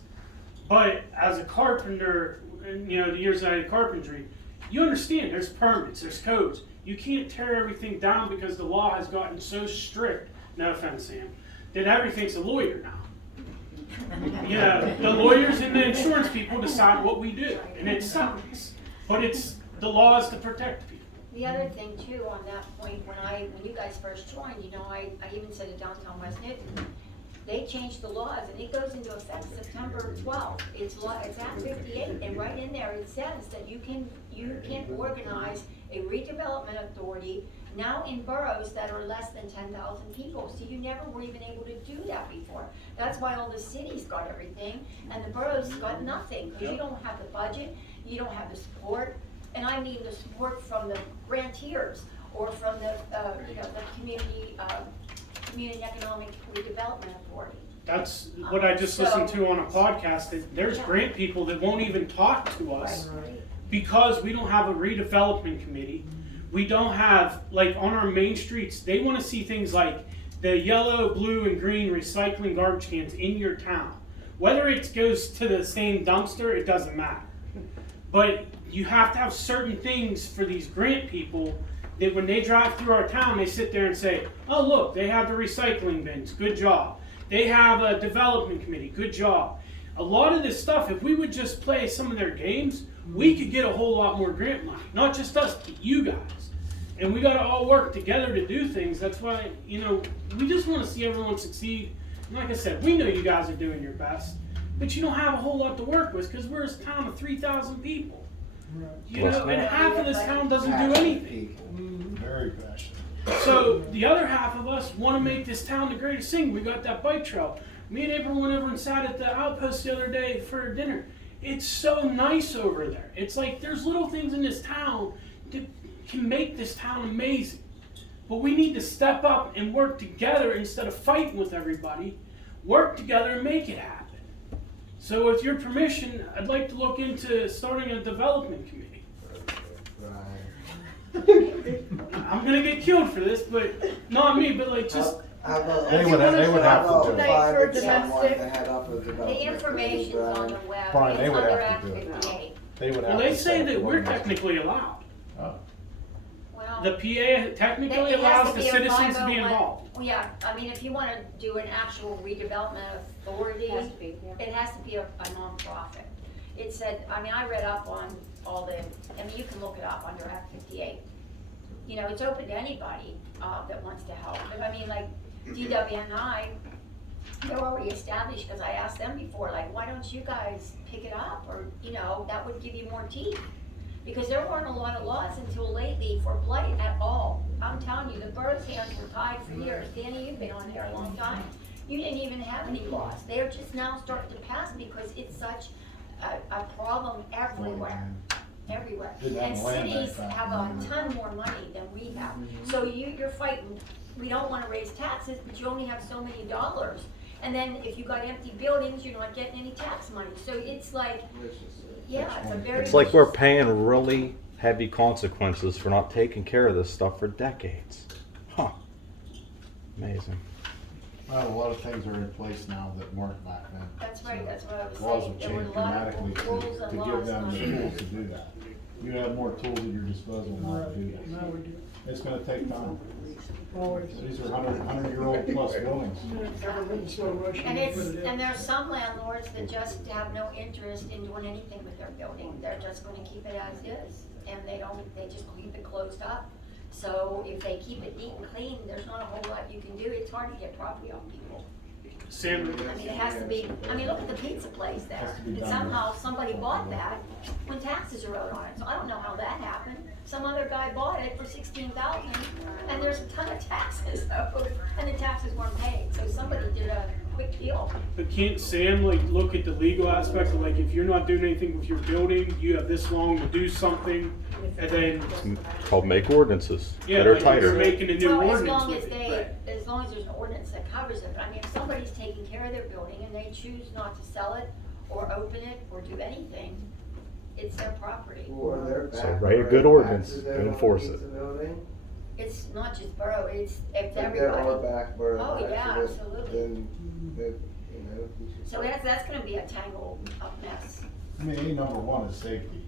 But as a carpenter, and the years I did carpentry, you understand there's permits, there's codes. You can't tear everything down because the law has gotten so strict, no offense, Sam, that everything's a lawyer now. The lawyers and the insurance people decide what we do, and it sucks. But the law is to protect people. The other thing too, on that point, when you guys first joined, I even said to Downtown West Newton, they changed the laws, and it goes into effect September 12th. It's Act 58, and right in there it says that you can organize a redevelopment authority now in boroughs that are less than 10,000 people. So you never were even able to do that before. That's why all the cities got everything, and the boroughs got nothing, because you don't have the budget, you don't have the support, and I mean the support from the granteers or from the the community economic redevelopment authority. That's what I just listened to on a podcast. There's grant people that won't even talk to us because we don't have a redevelopment committee. We don't have, like on our main streets, they want to see things like the yellow, blue, and green recycling garbage cans in your town. Whether it goes to the same dumpster, it doesn't matter. But you have to have certain things for these grant people that when they drive through our town, they sit there and say, oh look, they have the recycling bins, good job. They have a development committee, good job. A lot of this stuff, if we would just play some of their games, we could get a whole lot more grant money. Not just us, but you guys. And we got to all work together to do things. That's why, we just want to see everyone succeed. And like I said, we know you guys are doing your best, but you don't have a whole lot to work with because we're a town of 3,000 people. And half of this town doesn't do anything. Very passionate. So the other half of us want to make this town the greatest thing. We got that bike trail. Me and April went over and sat at the outpost the other day for dinner. It's so nice over there. It's like there's little things in this town that can make this town amazing. But we need to step up and work together instead of fighting with everybody. Work together and make it happen. So with your permission, I'd like to look into starting a development committee. I'm gonna get killed for this, but not me, but like just. They would have to do it. The information's on the web. Brian, they It's would under have Act to do it. 58. Well, they say that we're technically allowed. The PA technically It has allows to the be a citizens to be 501. involved. Well, yeah, I mean, if you want to do an actual redevelopment authority, it has to be a nonprofit. It said, I read up on all you can look it up under Act 58. It's open to anybody that wants to help. But I mean, like DWNI, they're already established, because I asked them before, like, why don't you guys pick it up? Or, that would give you more teeth. Because there weren't a lot of laws until lately for blight at all. I'm telling you, the borough's hands were tied for years. Danny, you've been on here a long time. You didn't even have any laws. They're just now starting to pass because it's such a problem everywhere. Everywhere. And cities have a ton more money than we have. So you're fighting, we don't want to raise taxes, but you only have so many dollars. And then if you got empty buildings, you're not getting any tax money. So it's like, It's like we're paying really heavy consequences for not taking care of this stuff for decades. Huh. Amazing. Well, a lot of things are in place now that weren't back then. That's right, that's what I was Laws saying. have There were changed a lot of dramatically rules to and give laws. them the tools to do that. You have more tools at your disposal now to do this. Now we do. It's gonna take time. Always. These are 100-year-old plus buildings. And there's some landlords that just have no interest in doing anything with their building. They're just gonna keep it as is, and they just keep it closed up. So if they keep it neat and clean, there's not a whole lot you can do. It's hard to get property off people. Sam, I mean, it has to be, I mean, look at the pizza place there. Has to be And done somehow somebody bought that when taxes are owed on it. So I don't know how that happened. Some other guy bought it for $16,000 and there's a ton of taxes owed and the taxes weren't paid. So somebody did a quick deal. but can't Sam like look at the legal aspects of like if you're not doing anything with your building, you have this long to do something, and then It's called make ordinances yeah, that are like if you're tighter. making a new Well, as ordinance long with as it. as long as there's an ordinance that covers it. But I mean, if somebody's taking care of their building and they choose not to sell it or open it or do anything, it's their property. Or their So back write a good row ordinance taxes and on the enforce pizza it. building. It's not just Borough, it's There everybody. are back borough Oh, taxes. yeah, that- absolutely. Then, that, you know, we should. So that's gonna be a tangled up mess. I mean, A, number one is safety.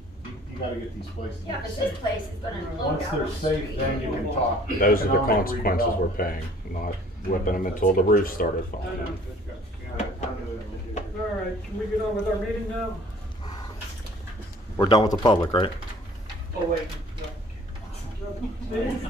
You gotta get these places Yeah, safe. because this place is gonna implode Once out they're on the safe, street. then you can talk. Those are the economic consequences we're redevelopment. paying, not whipping them until the roof started falling. All right, can we get on with our meeting now? We're done with the public, right? Oh wait. Steve?